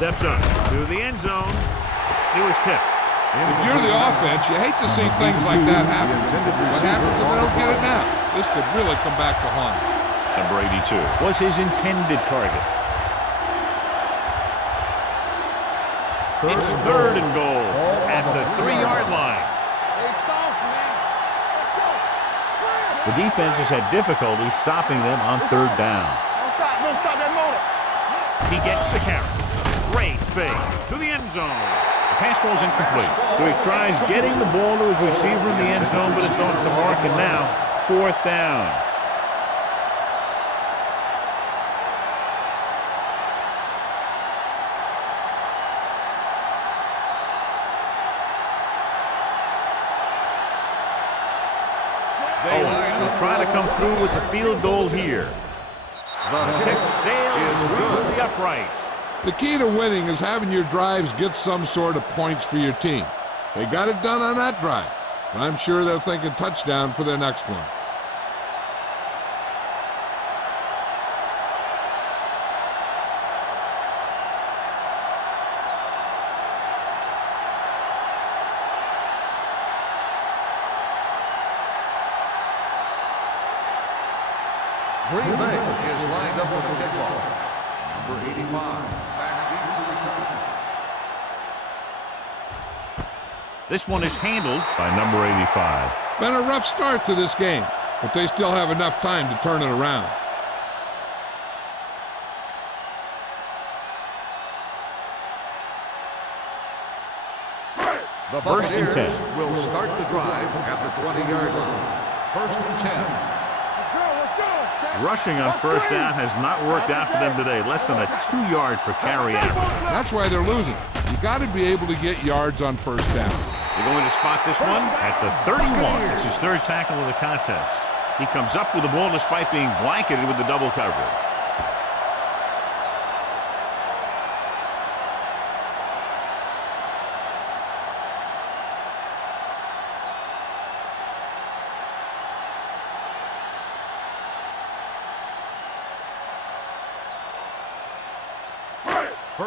Steps up to the end zone. He was tipped. If you're the offense, you hate to see things like that happen. What happens if they don't get it now? This could really come back to haunt them. Number 82 was his intended target. It's third and goal at the 3-yard line. Hey, soft, man. Let's go. The defense has had difficulty stopping them on third down. Don't stop that motor. He gets the carry. Great fake to the end zone. The pass falls incomplete. So he tries getting the ball to his receiver in the end zone, but it's off the mark, and now 4th down. Owens will try to come through with the field goal here. The kick sails through the uprights. The key to winning is having your drives get some sort of points for your team. They got it done on that drive, and I'm sure they're thinking touchdown for their next one. Green Bay is lined up for the kickoff. Number 85, back deep to return. This one is handled by number 85. Been a rough start to this game, but they still have enough time to turn it around. The First and 10. Will start the drive at the 20-yard line. First and 10. Rushing on first down has not worked out for them today. Less than a 2-yard per carry average. That's why they're losing. You got to be able to get yards on first down. They're going to spot this one at the 31. It's his third tackle of the contest. He comes up with the ball despite being blanketed with the double coverage.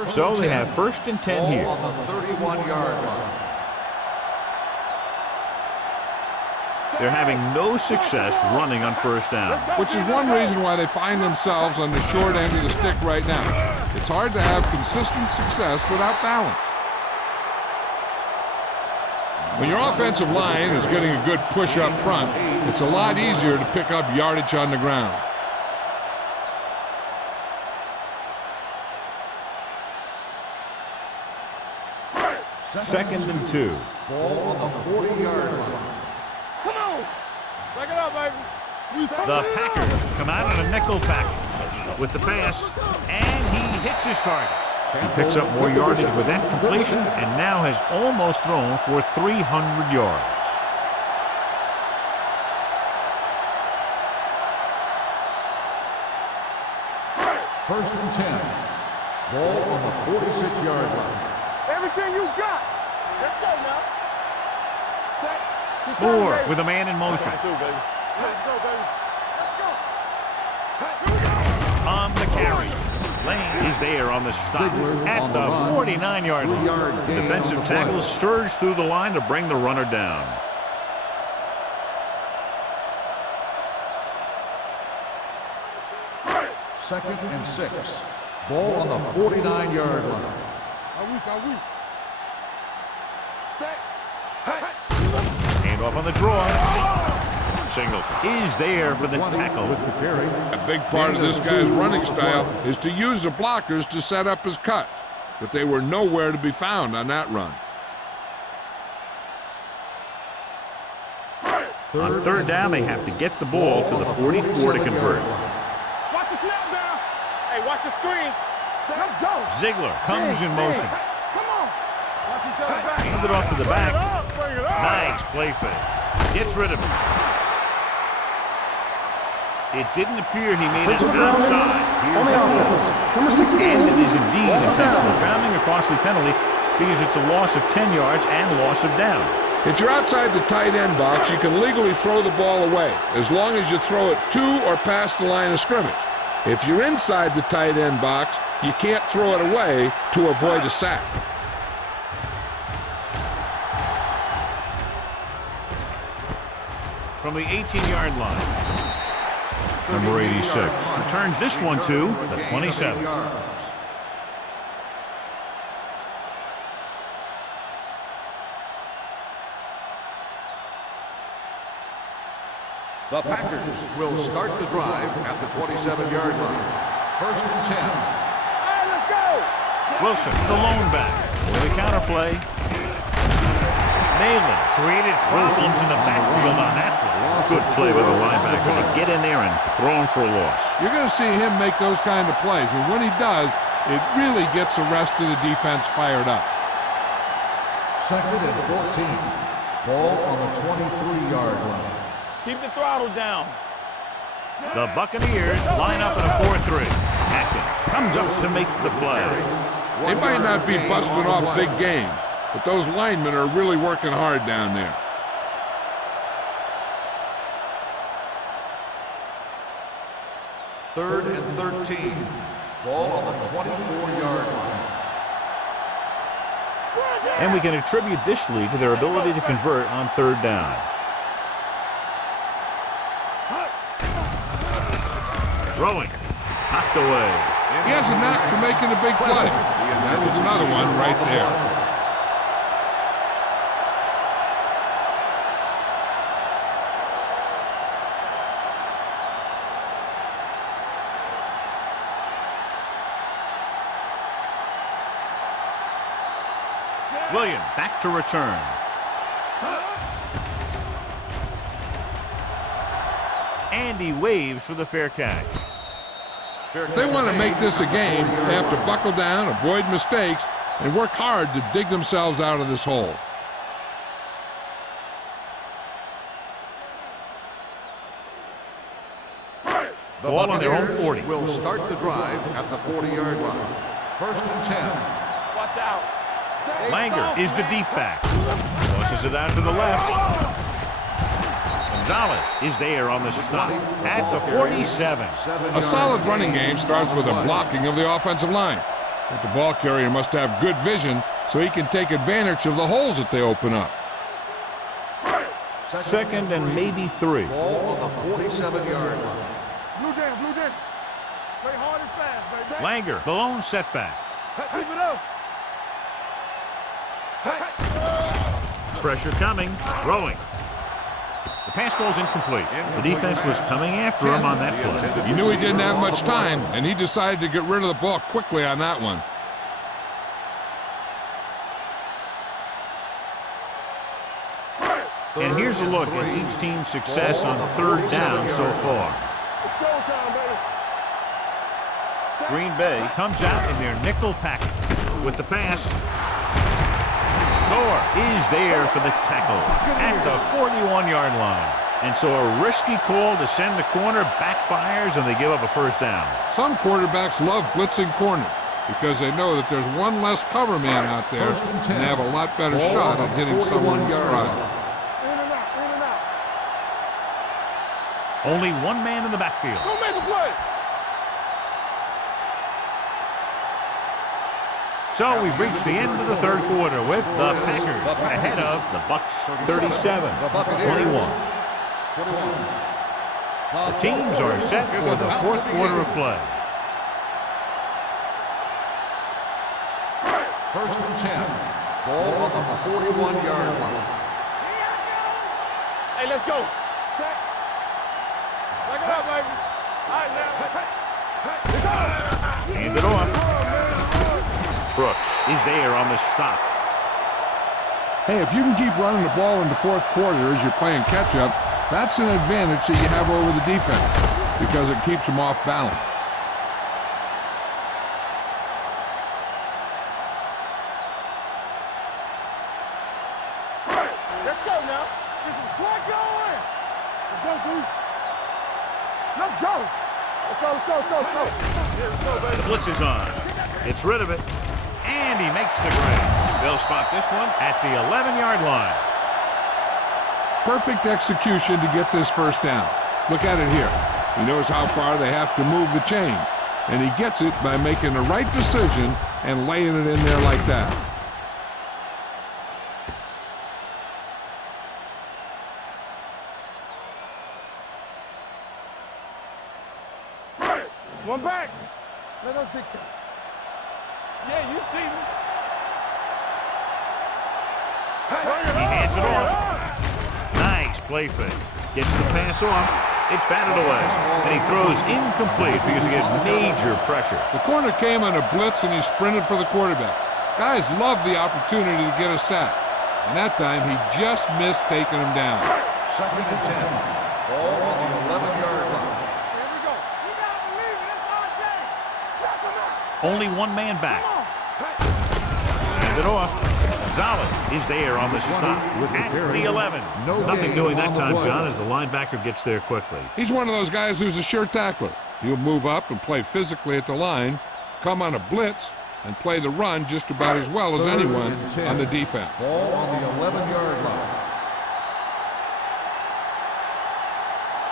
So they have first and 10 here. On the 31-yard line. They're having no success running on first down. Which is one reason why they find themselves on the short end of the stick right now. It's hard to have consistent success without balance. When your offensive line is getting a good push up front, it's a lot easier to pick up yardage on the ground. Second and 2. Ball on the 40-yard line. Come on. Back it up, baby. The Packers come out in a nickel package with the pass, and he hits his target. He picks up more yardage with that completion and now has almost thrown for 300 yards. First and 10. Ball on the 46-yard line. Everything you got. Let's go now. Set. Moore with a man in motion. Let's go, baby. Let's go. On the carry. Lane is there on the stop at the 49-yard line. Defensive tackles surge through the line to bring the runner down. Second and 6. Ball on the 49-yard line. Hand off on the draw. Singleton is there for the tackle. A big part of this guy's running style is to use the blockers to set up his cut, but they were nowhere to be found on that run. On third down, they have to get the ball to the 44 to convert. Watch the snap down. Hey, watch the screen. Let's go. Ziegler comes in motion. Come on. Watch each other back. Hand it off to the back. Bring it up. Nice play fake. Gets rid of it. It didn't appear he made it outside. Here's the offense. Number 16. And it is indeed intentional grounding, a costly penalty because it's a loss of 10 yards and loss of down. If you're outside the tight end box, you can legally throw the ball away as long as you throw it to or past the line of scrimmage. If you're inside the tight end box, you can't throw it away to avoid a sack. From the 18-yard line, number 86 returns this one to the 27. The Packers will start the drive at the 27-yard line. First and 10. Hey, let's go. Wilson, the lone back, with a counterplay. Nalen created problems in the backfield on that play. Good play by the linebacker to get in there and throw him for a loss. You're going to see him make those kind of plays, and when he does, it really gets the rest of the defense fired up. Second and 14. Ball on the 23-yard line. Keep the throttle down. The Buccaneers line up in a 4-3. Atkins comes up to make the play. They might not be busting off big games, but those linemen are really working hard down there. Third and 13. Ball on the 24-yard line. And we can attribute this lead to their ability to convert on third down. Throwing. Knocked away. He has a knack for making a big play. That was another one right there. Williams back to return. And he waves for the fair catch. If they want to make this a game, they have to buckle down, avoid mistakes, and work hard to dig themselves out of this hole. The Ball on their own 40. Will start the drive at the 40-yard line. First and 10. Watch out. Langer is the deep back. Tosses it out to the left. Gonzalez is there on the stop at the 47. A solid running game starts with a blocking of the offensive line. But the ball carrier must have good vision so he can take advantage of the holes that they open up. Second and maybe 3. Ball on the 47-yard line. Blue down, blue down. Play hard and fast, baby. Langer, the lone setback. Keep it up. Pressure coming. Throwing. The pass falls incomplete. The defense was coming after him on that play. He knew he didn't have much time, and he decided to get rid of the ball quickly on that one. And here's a look at each team's success on third down so far. It's showtime, baby. Green Bay comes out in their nickel package with the pass. Gore is there for the tackle at the 41-yard line. And so a risky call to send the corner backfires, and they give up a first down. Some quarterbacks love blitzing corners because they know that there's one less cover man out there, and they have a lot better shot at hitting someone in stride. In and out, in and out. Only one man in the backfield. Don't make a play. So we've reached the end of the third quarter with the Packers ahead of the Bucs 37-21. The teams are set for the fourth quarter of play. First and 10. Ball on the 41-yard line. Hey, let's go. Set. Back it up, baby. All right, now. Hand it off. Brooks is there on the stop. Hey, if you can keep running the ball in the fourth quarter as you're playing catch-up, that's an advantage that you have over the defense because it keeps them off balance. Let's go now. Get some slack going. Let's go, dude. Let's go. Let's go, let's go, let's go, let's go. Yeah, let's go, baby. The blitz is on. Gets rid of it. And he makes the grab. They'll spot this one at the 11-yard line. Perfect execution to get this first down. Look at it here. He knows how far they have to move the chain, and he gets it by making the right decision and laying it in there like that. One back. Let us dictate. Yeah, you see me. He hands it off. Nice play fake. Gets the pass off. It's batted away. And he throws incomplete because he gets major pressure. The corner came on a blitz and he sprinted for the quarterback. Guys love the opportunity to get a sack. And that time he just missed taking him down. Second and 10. Ball on the 11-yard line. Here we go. You gotta believe it. It's our game. Knock him out. Only one man back. Hand it off. Gonzalez is there on the stop at the 11. Nothing doing that time, John, as the linebacker gets there quickly. He's one of those guys who's a sure tackler. He'll move up and play physically at the line, come on a blitz, and play the run just about as well as anyone on the defense. Ball on the 11-yard line.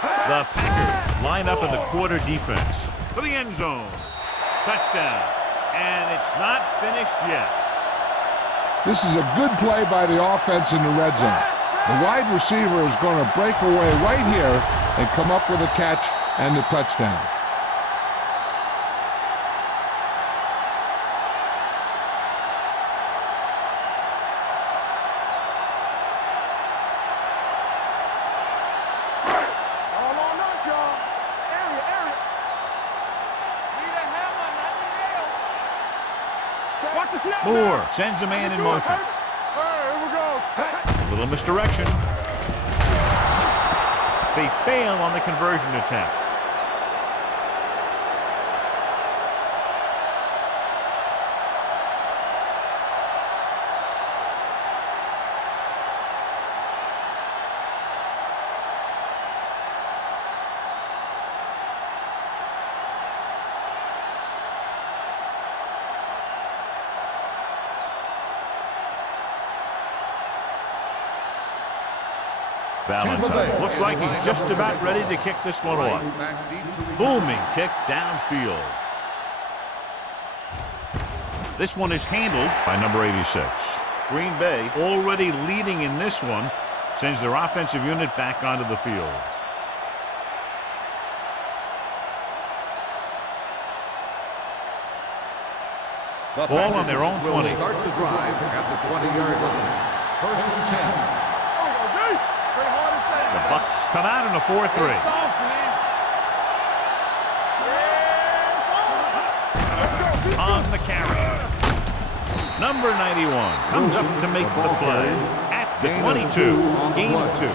The Packers line up in the quarter defense for the end zone. Touchdown. And it's not finished yet. This is a good play by the offense in the red zone. The wide receiver is going to break away right here and come up with a catch and the touchdown. Moore sends a man in motion. Little misdirection. They fail on the conversion attempt. Valentine looks like he's just about ready to kick this one off. Booming kick downfield. This one is handled by number 86. Green Bay already leading in this one, sends their offensive unit back onto the field. Ball on their own 20. Start the drive at the 20-yard line. 1st and 10. The Bucks come out in a 4-3. On the carry. Number 91 comes up to make the play at the 22. Gain of 2.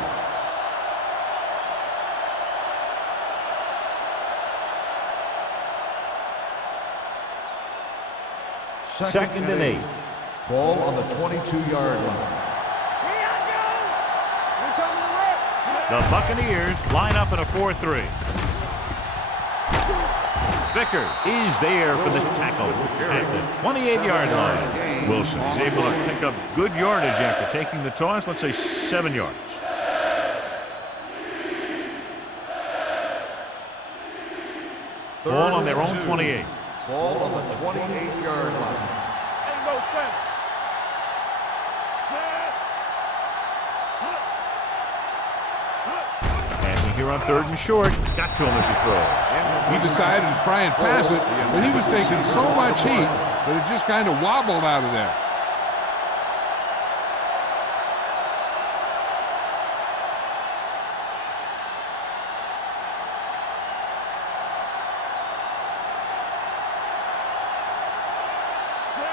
Second and 8. Ball on the 22-yard line. The Buccaneers line up in a 4-3. Vickers is there for the tackle at the 28-yard line. Wilson is able to pick up good yardage after taking the toss, let's say 7 yards. Ball on their own 28. Ball on the 28-yard line. Here on 3rd and short. Got to him as he throws. He decided to try and pass it, but he was taking so much heat that it just kind of wobbled out of there.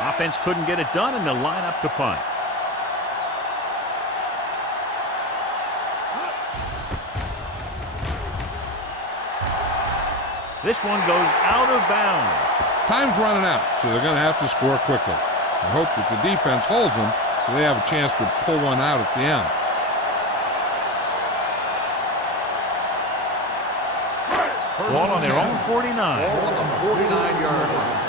Offense couldn't get it done, and they'll line up to punt. This one goes out of bounds. Time's running out, so they're going to have to score quickly. I hope that the defense holds them so they have a chance to pull one out at the end. Ball on their own 49. Ball on the 49-yard line.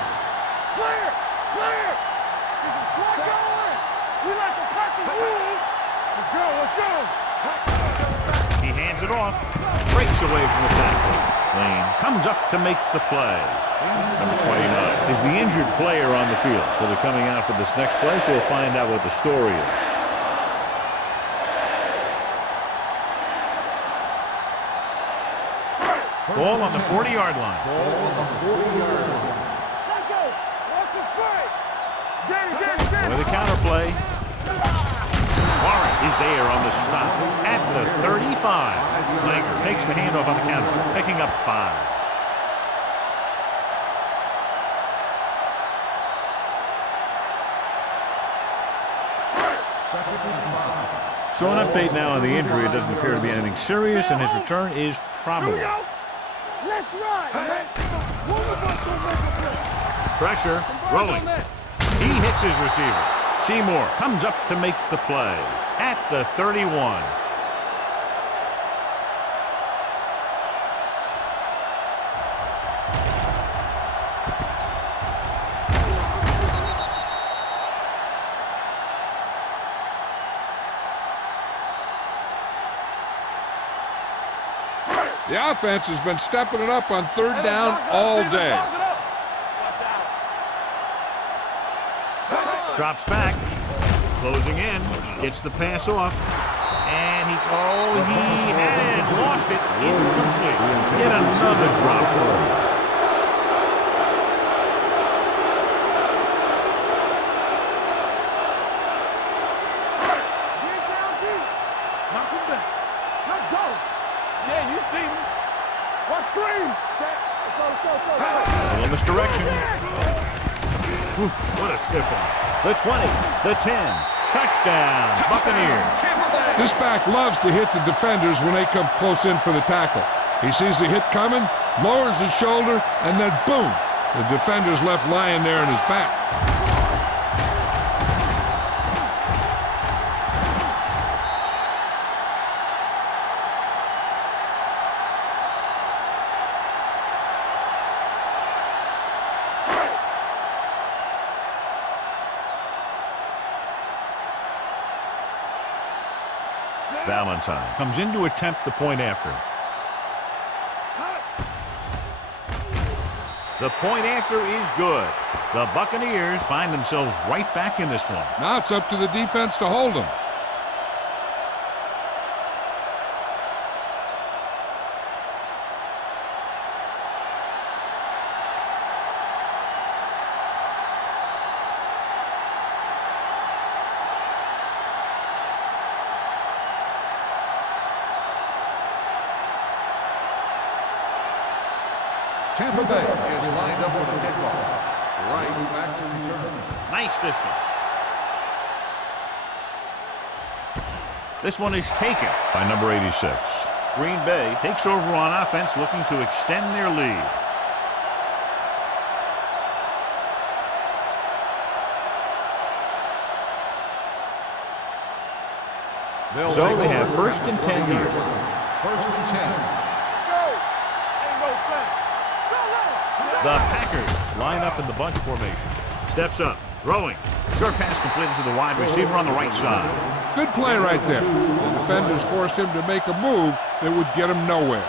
Clear! Clear! Get some slot going! We like to practice rules! Let's go, let's go! He hands it off. Breaks away from the tackle. Lane comes up to make the play. Number 29 is the injured player on the field. So they're coming out for this next play, so we'll find out what the story is. Ball on the 40-yard line. Ball on the 40-yard line. Let's go! What's the play? For the counter play. Warren is there on the stop at the 35. Langer takes the handoff on the counter, picking up 5. So an update now on the injury. It doesn't appear to be anything serious, and his return is probable. Let's run! One of us will make a play. Pressure, rolling. He hits his receiver. Seymour comes up to make the play at the 31. The offense has been stepping it up on third down all day. Drops back, closing in, gets the pass off, and he had it, lost it, incomplete. Yet another drop. A little misdirection. What a stiff one. The 20, the 10. Touchdown, Buccaneers. This back loves to hit the defenders when they come close in for the tackle. He sees the hit coming, lowers his shoulder, and then boom, the defender's left lying there in his back. Valentine comes in to attempt the point after. The point after is good. The Buccaneers find themselves right back in this one. Now it's up to the defense to hold them. Tampa Bay is lined up for the kickoff. Right back to return. Nice distance. This one is taken by number 86. Green Bay takes over on offense, looking to extend their lead. So they have 1st and 10 here. 1st and 10. The Packers line up in the bunch formation. Steps up, throwing. Short pass completed to the wide receiver on the right side. Good play right there. The defenders forced him to make a move that would get him nowhere.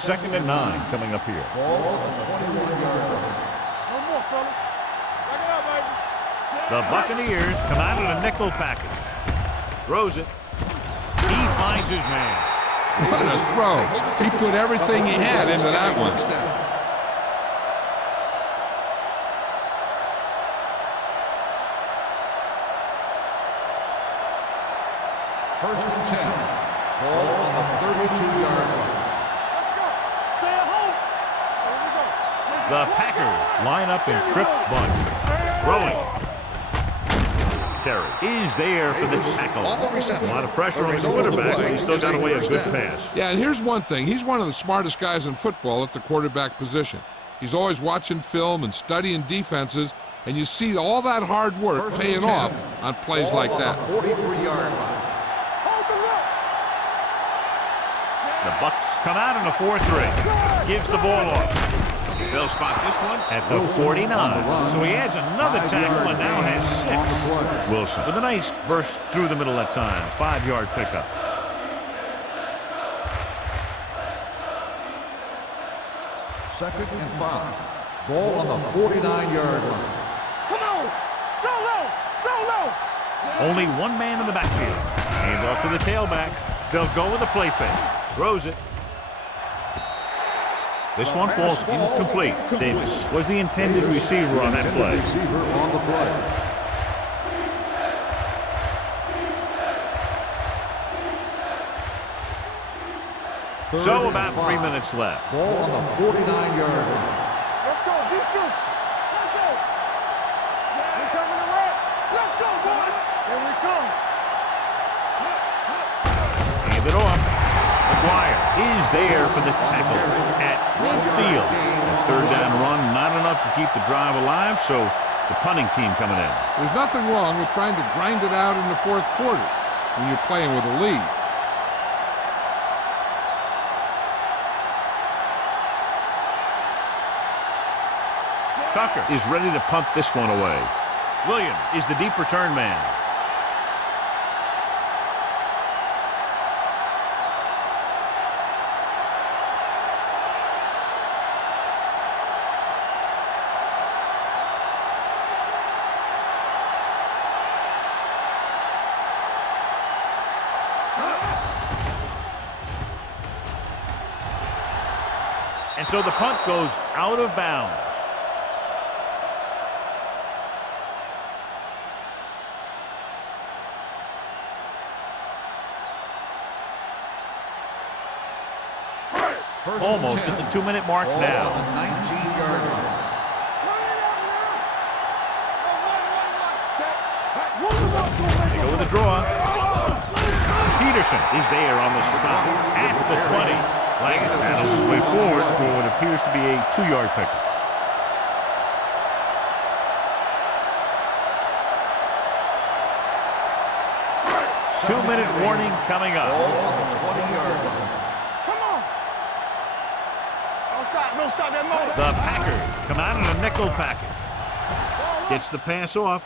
Second and 9 coming up here. Ball on the 21-yard line. One more, fella. Back it up, baby. The Buccaneers come out in a nickel package. Throws it. He finds his man. What a throw. He put everything he had into that one. First and 10. Ball on the 32-yard line. Let's go. Stay at home. Here we go. The Packers line up in Tripp's bunch. Throwing. Terry is there for the tackle. A lot of pressure on the quarterback, but he still got away a good pass. Yeah, and here's one thing. He's one of the smartest guys in football at the quarterback position. He's always watching film and studying defenses, and you see all that hard work paying off on plays like that. 43-yard line. The Bucs come out in a 4-3. Gives the ball off. They'll spot this one at the 49. So he adds another tackle and now has 6. Wilson with a nice burst through the middle that time. 5-yard pickup. Second and 5. Ball on the 49-yard line. Come on. Throw low. Throw low. Only one man in the backfield. Hand off to the tailback. They'll go with a play fake. Throws it. This one falls incomplete. Davis was the intended receiver on that play. So about 3 minutes left. Ball on the 49-yard line. Let's go. Defense. Let's go. We're coming around. Let's go, boys. Here we come. Hand it off. McGuire is there for the tackle at midfield. to keep the drive alive, so the punting team coming in. There's nothing wrong with trying to grind it out in the fourth quarter when you're playing with a lead. Tucker is ready to punt this one away. Williams is the deep return man. And so the punt goes out of bounds. Almost at the 2-minute mark now. 19-yard line. They go with a draw. Peterson is there on the stop at the 20. Langer paddles his way forward for what appears to be a 2-yard pickup. Two-minute warning coming up. Ball on the 20-yard line. Don't stop that motor. The Packers come out in a nickel package. Gets the pass off.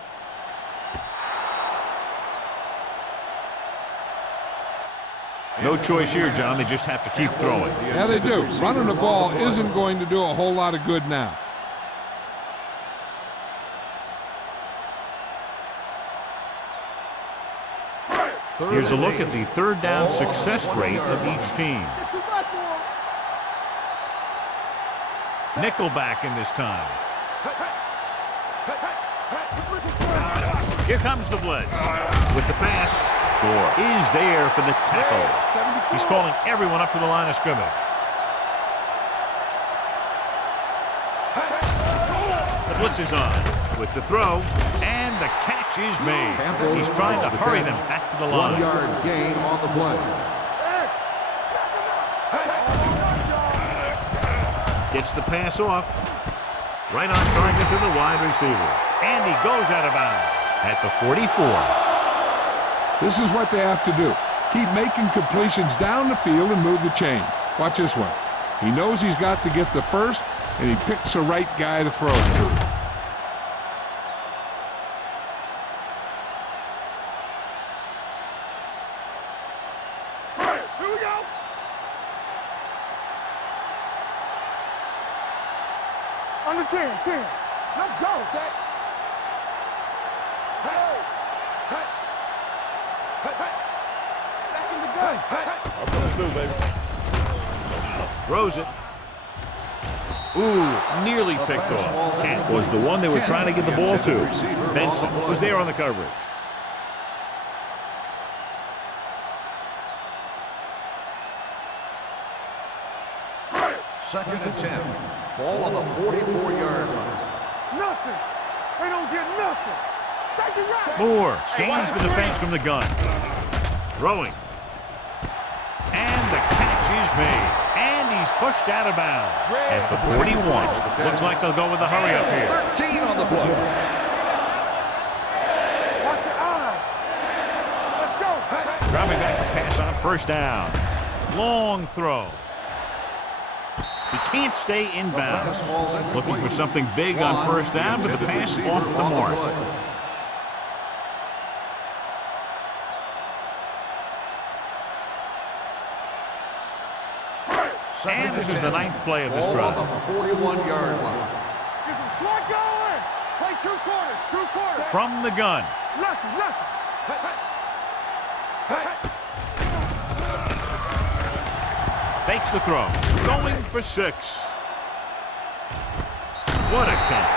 No choice here, John. They just have to keep throwing. Yeah, they do. Running the ball isn't going to do a whole lot of good now. Here's a look at the third down success rate of each team. Nickelback in this time. Here comes the blitz. With the pass, Gore is there for the tackle. He's calling everyone up to the line of scrimmage. The blitz is on with the throw, and the catch is made. He's trying to hurry them back to the line. 1-yard gain on the play. Gets the pass off. Right on target to the wide receiver. And he goes out of bounds at the 44. This is what they have to do. Keep making completions down the field and move the chains. Watch this one. He knows he's got to get the first, and he picks the right guy to throw to. Under 10. Let's go. Set. Hey. Back in the gun. I'll come through, baby. Throws it. Ooh, nearly picked off. Kent was the one they were trying to get the ball to. Benson was there on the coverage. Second and 10. Ball on the 44-yard line. Nothing. They don't get nothing. Take it right. Moore scans the defense from the gun. Throwing. And the catch is made. And he's pushed out of bounds at the 41. Looks like they'll go with the hurry up here. 13 on the play. Watch your eyes. Let's go. Dropping back to pass on first down. Long throw. He can't stay inbounds. Looking for something big on first down, but the pass off the mark. And this is the 9th play of this drive. On the 41-yard line. Get some slot going. Play 2 quarters. From the gun. Lucky. Fakes the throw. Going for 6. What a catch.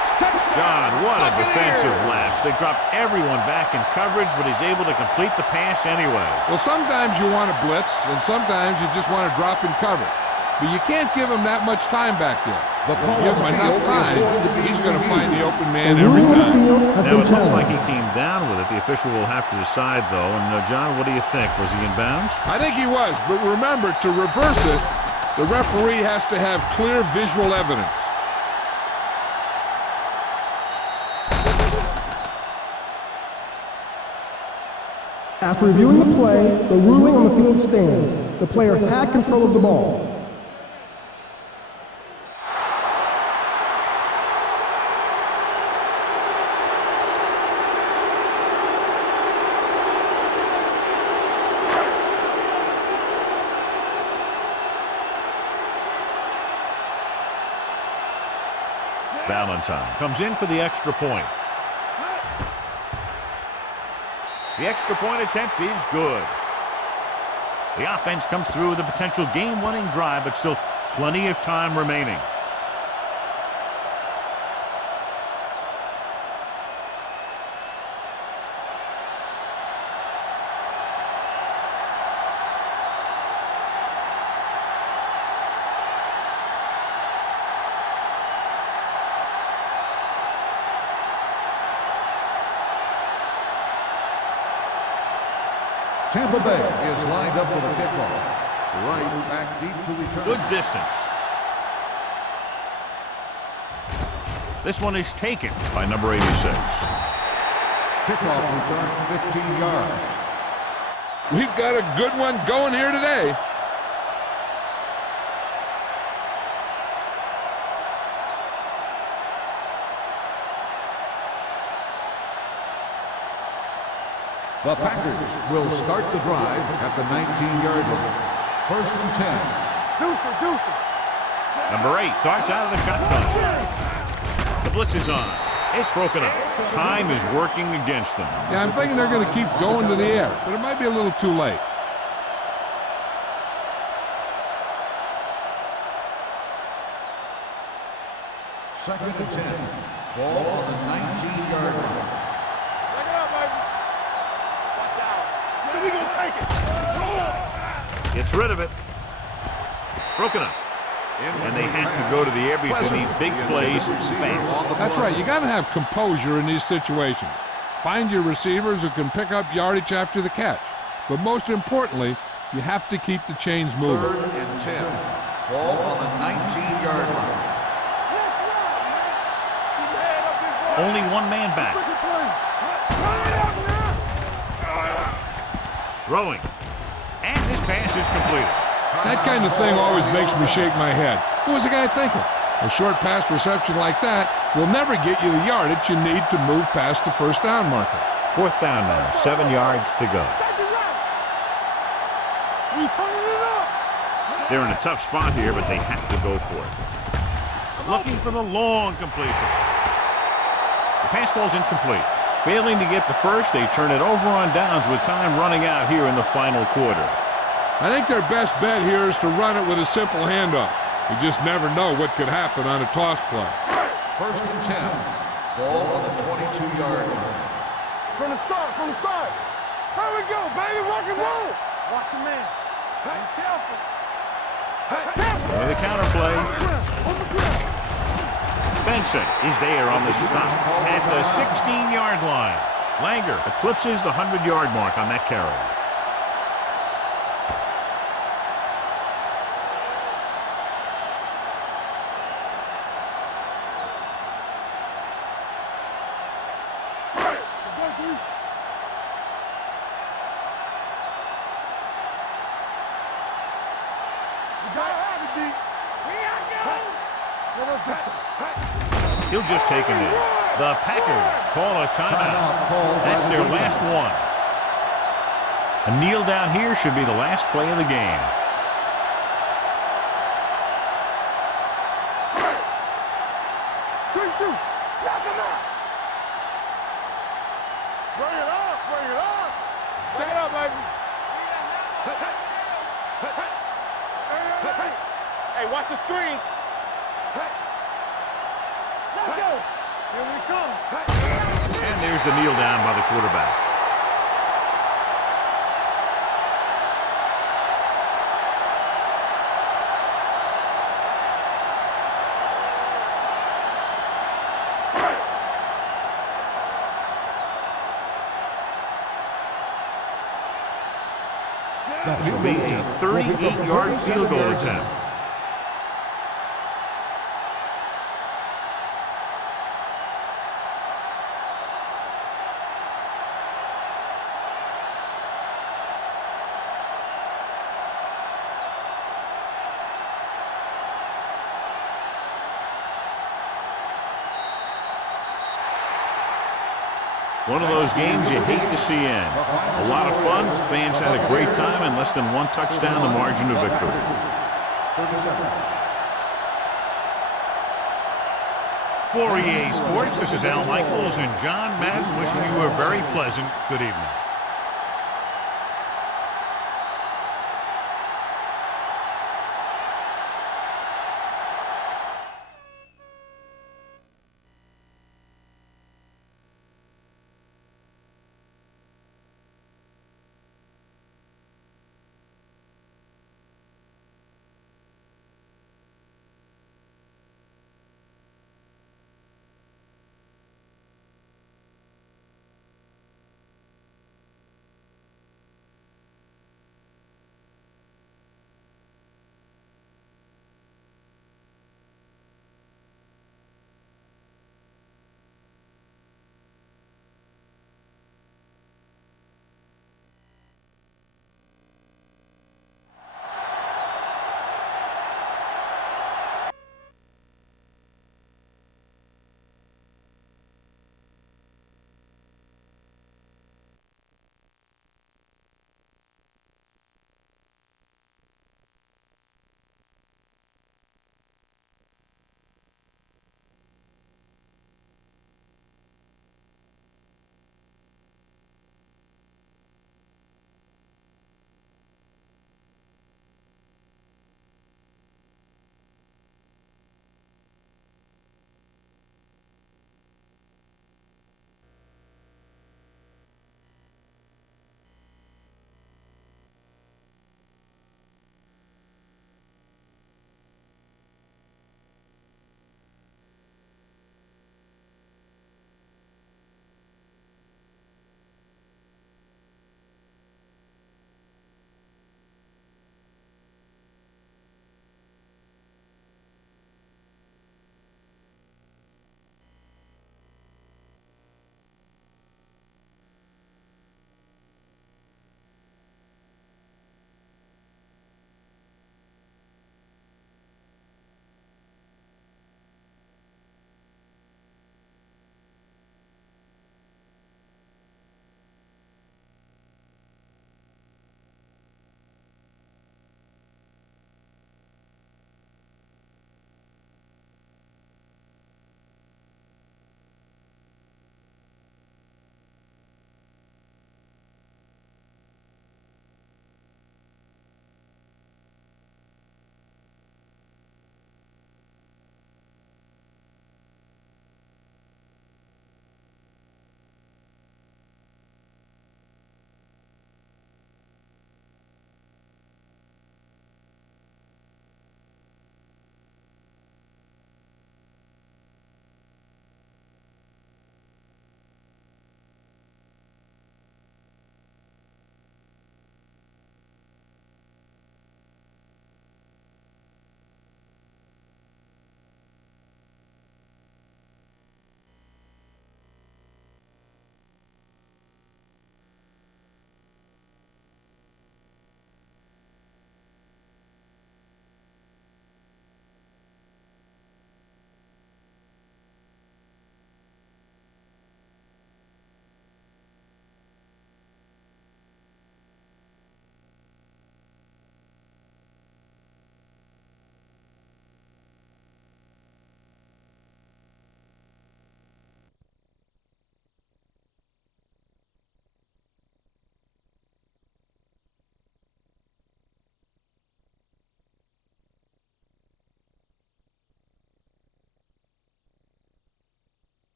John, what a defensive lapse. They dropped everyone back in coverage, but he's able to complete the pass anyway. Well, sometimes you want to blitz, and sometimes you just want to drop in coverage. But you can't give him that much time back there. Give him enough time, he's going to find the open man every time. Now, it looks like he came down with it. The official will have to decide, though. And, John, what do you think? Was he in bounds? I think he was, but remember, to reverse it, the referee has to have clear visual evidence. After reviewing the play, the ruling on the field stands. The player had control of the ball. Valentine comes in for the extra point. The extra point attempt is good. The offense comes through with a potential game-winning drive, but still plenty of time remaining. Tampa Bay is lined up for the kickoff. Right back deep to return. Good distance. This one is taken by number 86. Kickoff return 15 yards. We've got a good one going here today. The Packers will start the drive at the 19-yard line. 1st and 10. Number 8 starts out of the shotgun. The blitz is on. It's broken up. Time is working against them. Yeah, I'm thinking they're going to keep going to the air, but it might be a little too late. Second and 10. Ball on the 19-yard line. Gets rid of it. Broken up. And they have to go to the air because they need big plays fast. That's right. You got to have composure in these situations. Find your receivers who can pick up yardage after the catch. But most importantly, you have to keep the chains moving. 3rd and 10. Ball on the 19-yard line. Only one man back. Throwing. And this pass is completed. That kind of thing always makes me shake my head. What was the guy thinking? A short pass reception like that will never get you the yardage you need to move past the 1st down marker. 4th down now, 7 yards to go. They're in a tough spot here, but they have to go for it. Looking for the long completion. The pass falls incomplete. Failing to get the first, they turn it over on downs with time running out here in the final quarter. I think their best bet here is to run it with a simple handoff. You just never know what could happen on a toss play. 1st and 10. Ball on the 22-yard line. From the start. Here we go, baby. Rock and roll. Watch your man. Be careful. With a counterplay. Benson is there on the stop at the 16-yard line. Langer eclipses the 100-yard mark on that carry. He'll just take it in. The Packers call a timeout. That's their last one. A kneel down here should be the last play of the game. Bring it up. Stick it up, baby. Hey, watch the screen. Let's go. Here we come. And there's the kneel down by the quarterback. That should be a 38-yard field goal attempt. One of those games you hate to see end. A lot of fun. Fans had a great time, and less than one touchdown the margin of victory. 37. For EA Sports, this is Al Michaels and John Madden wishing you a very pleasant good evening.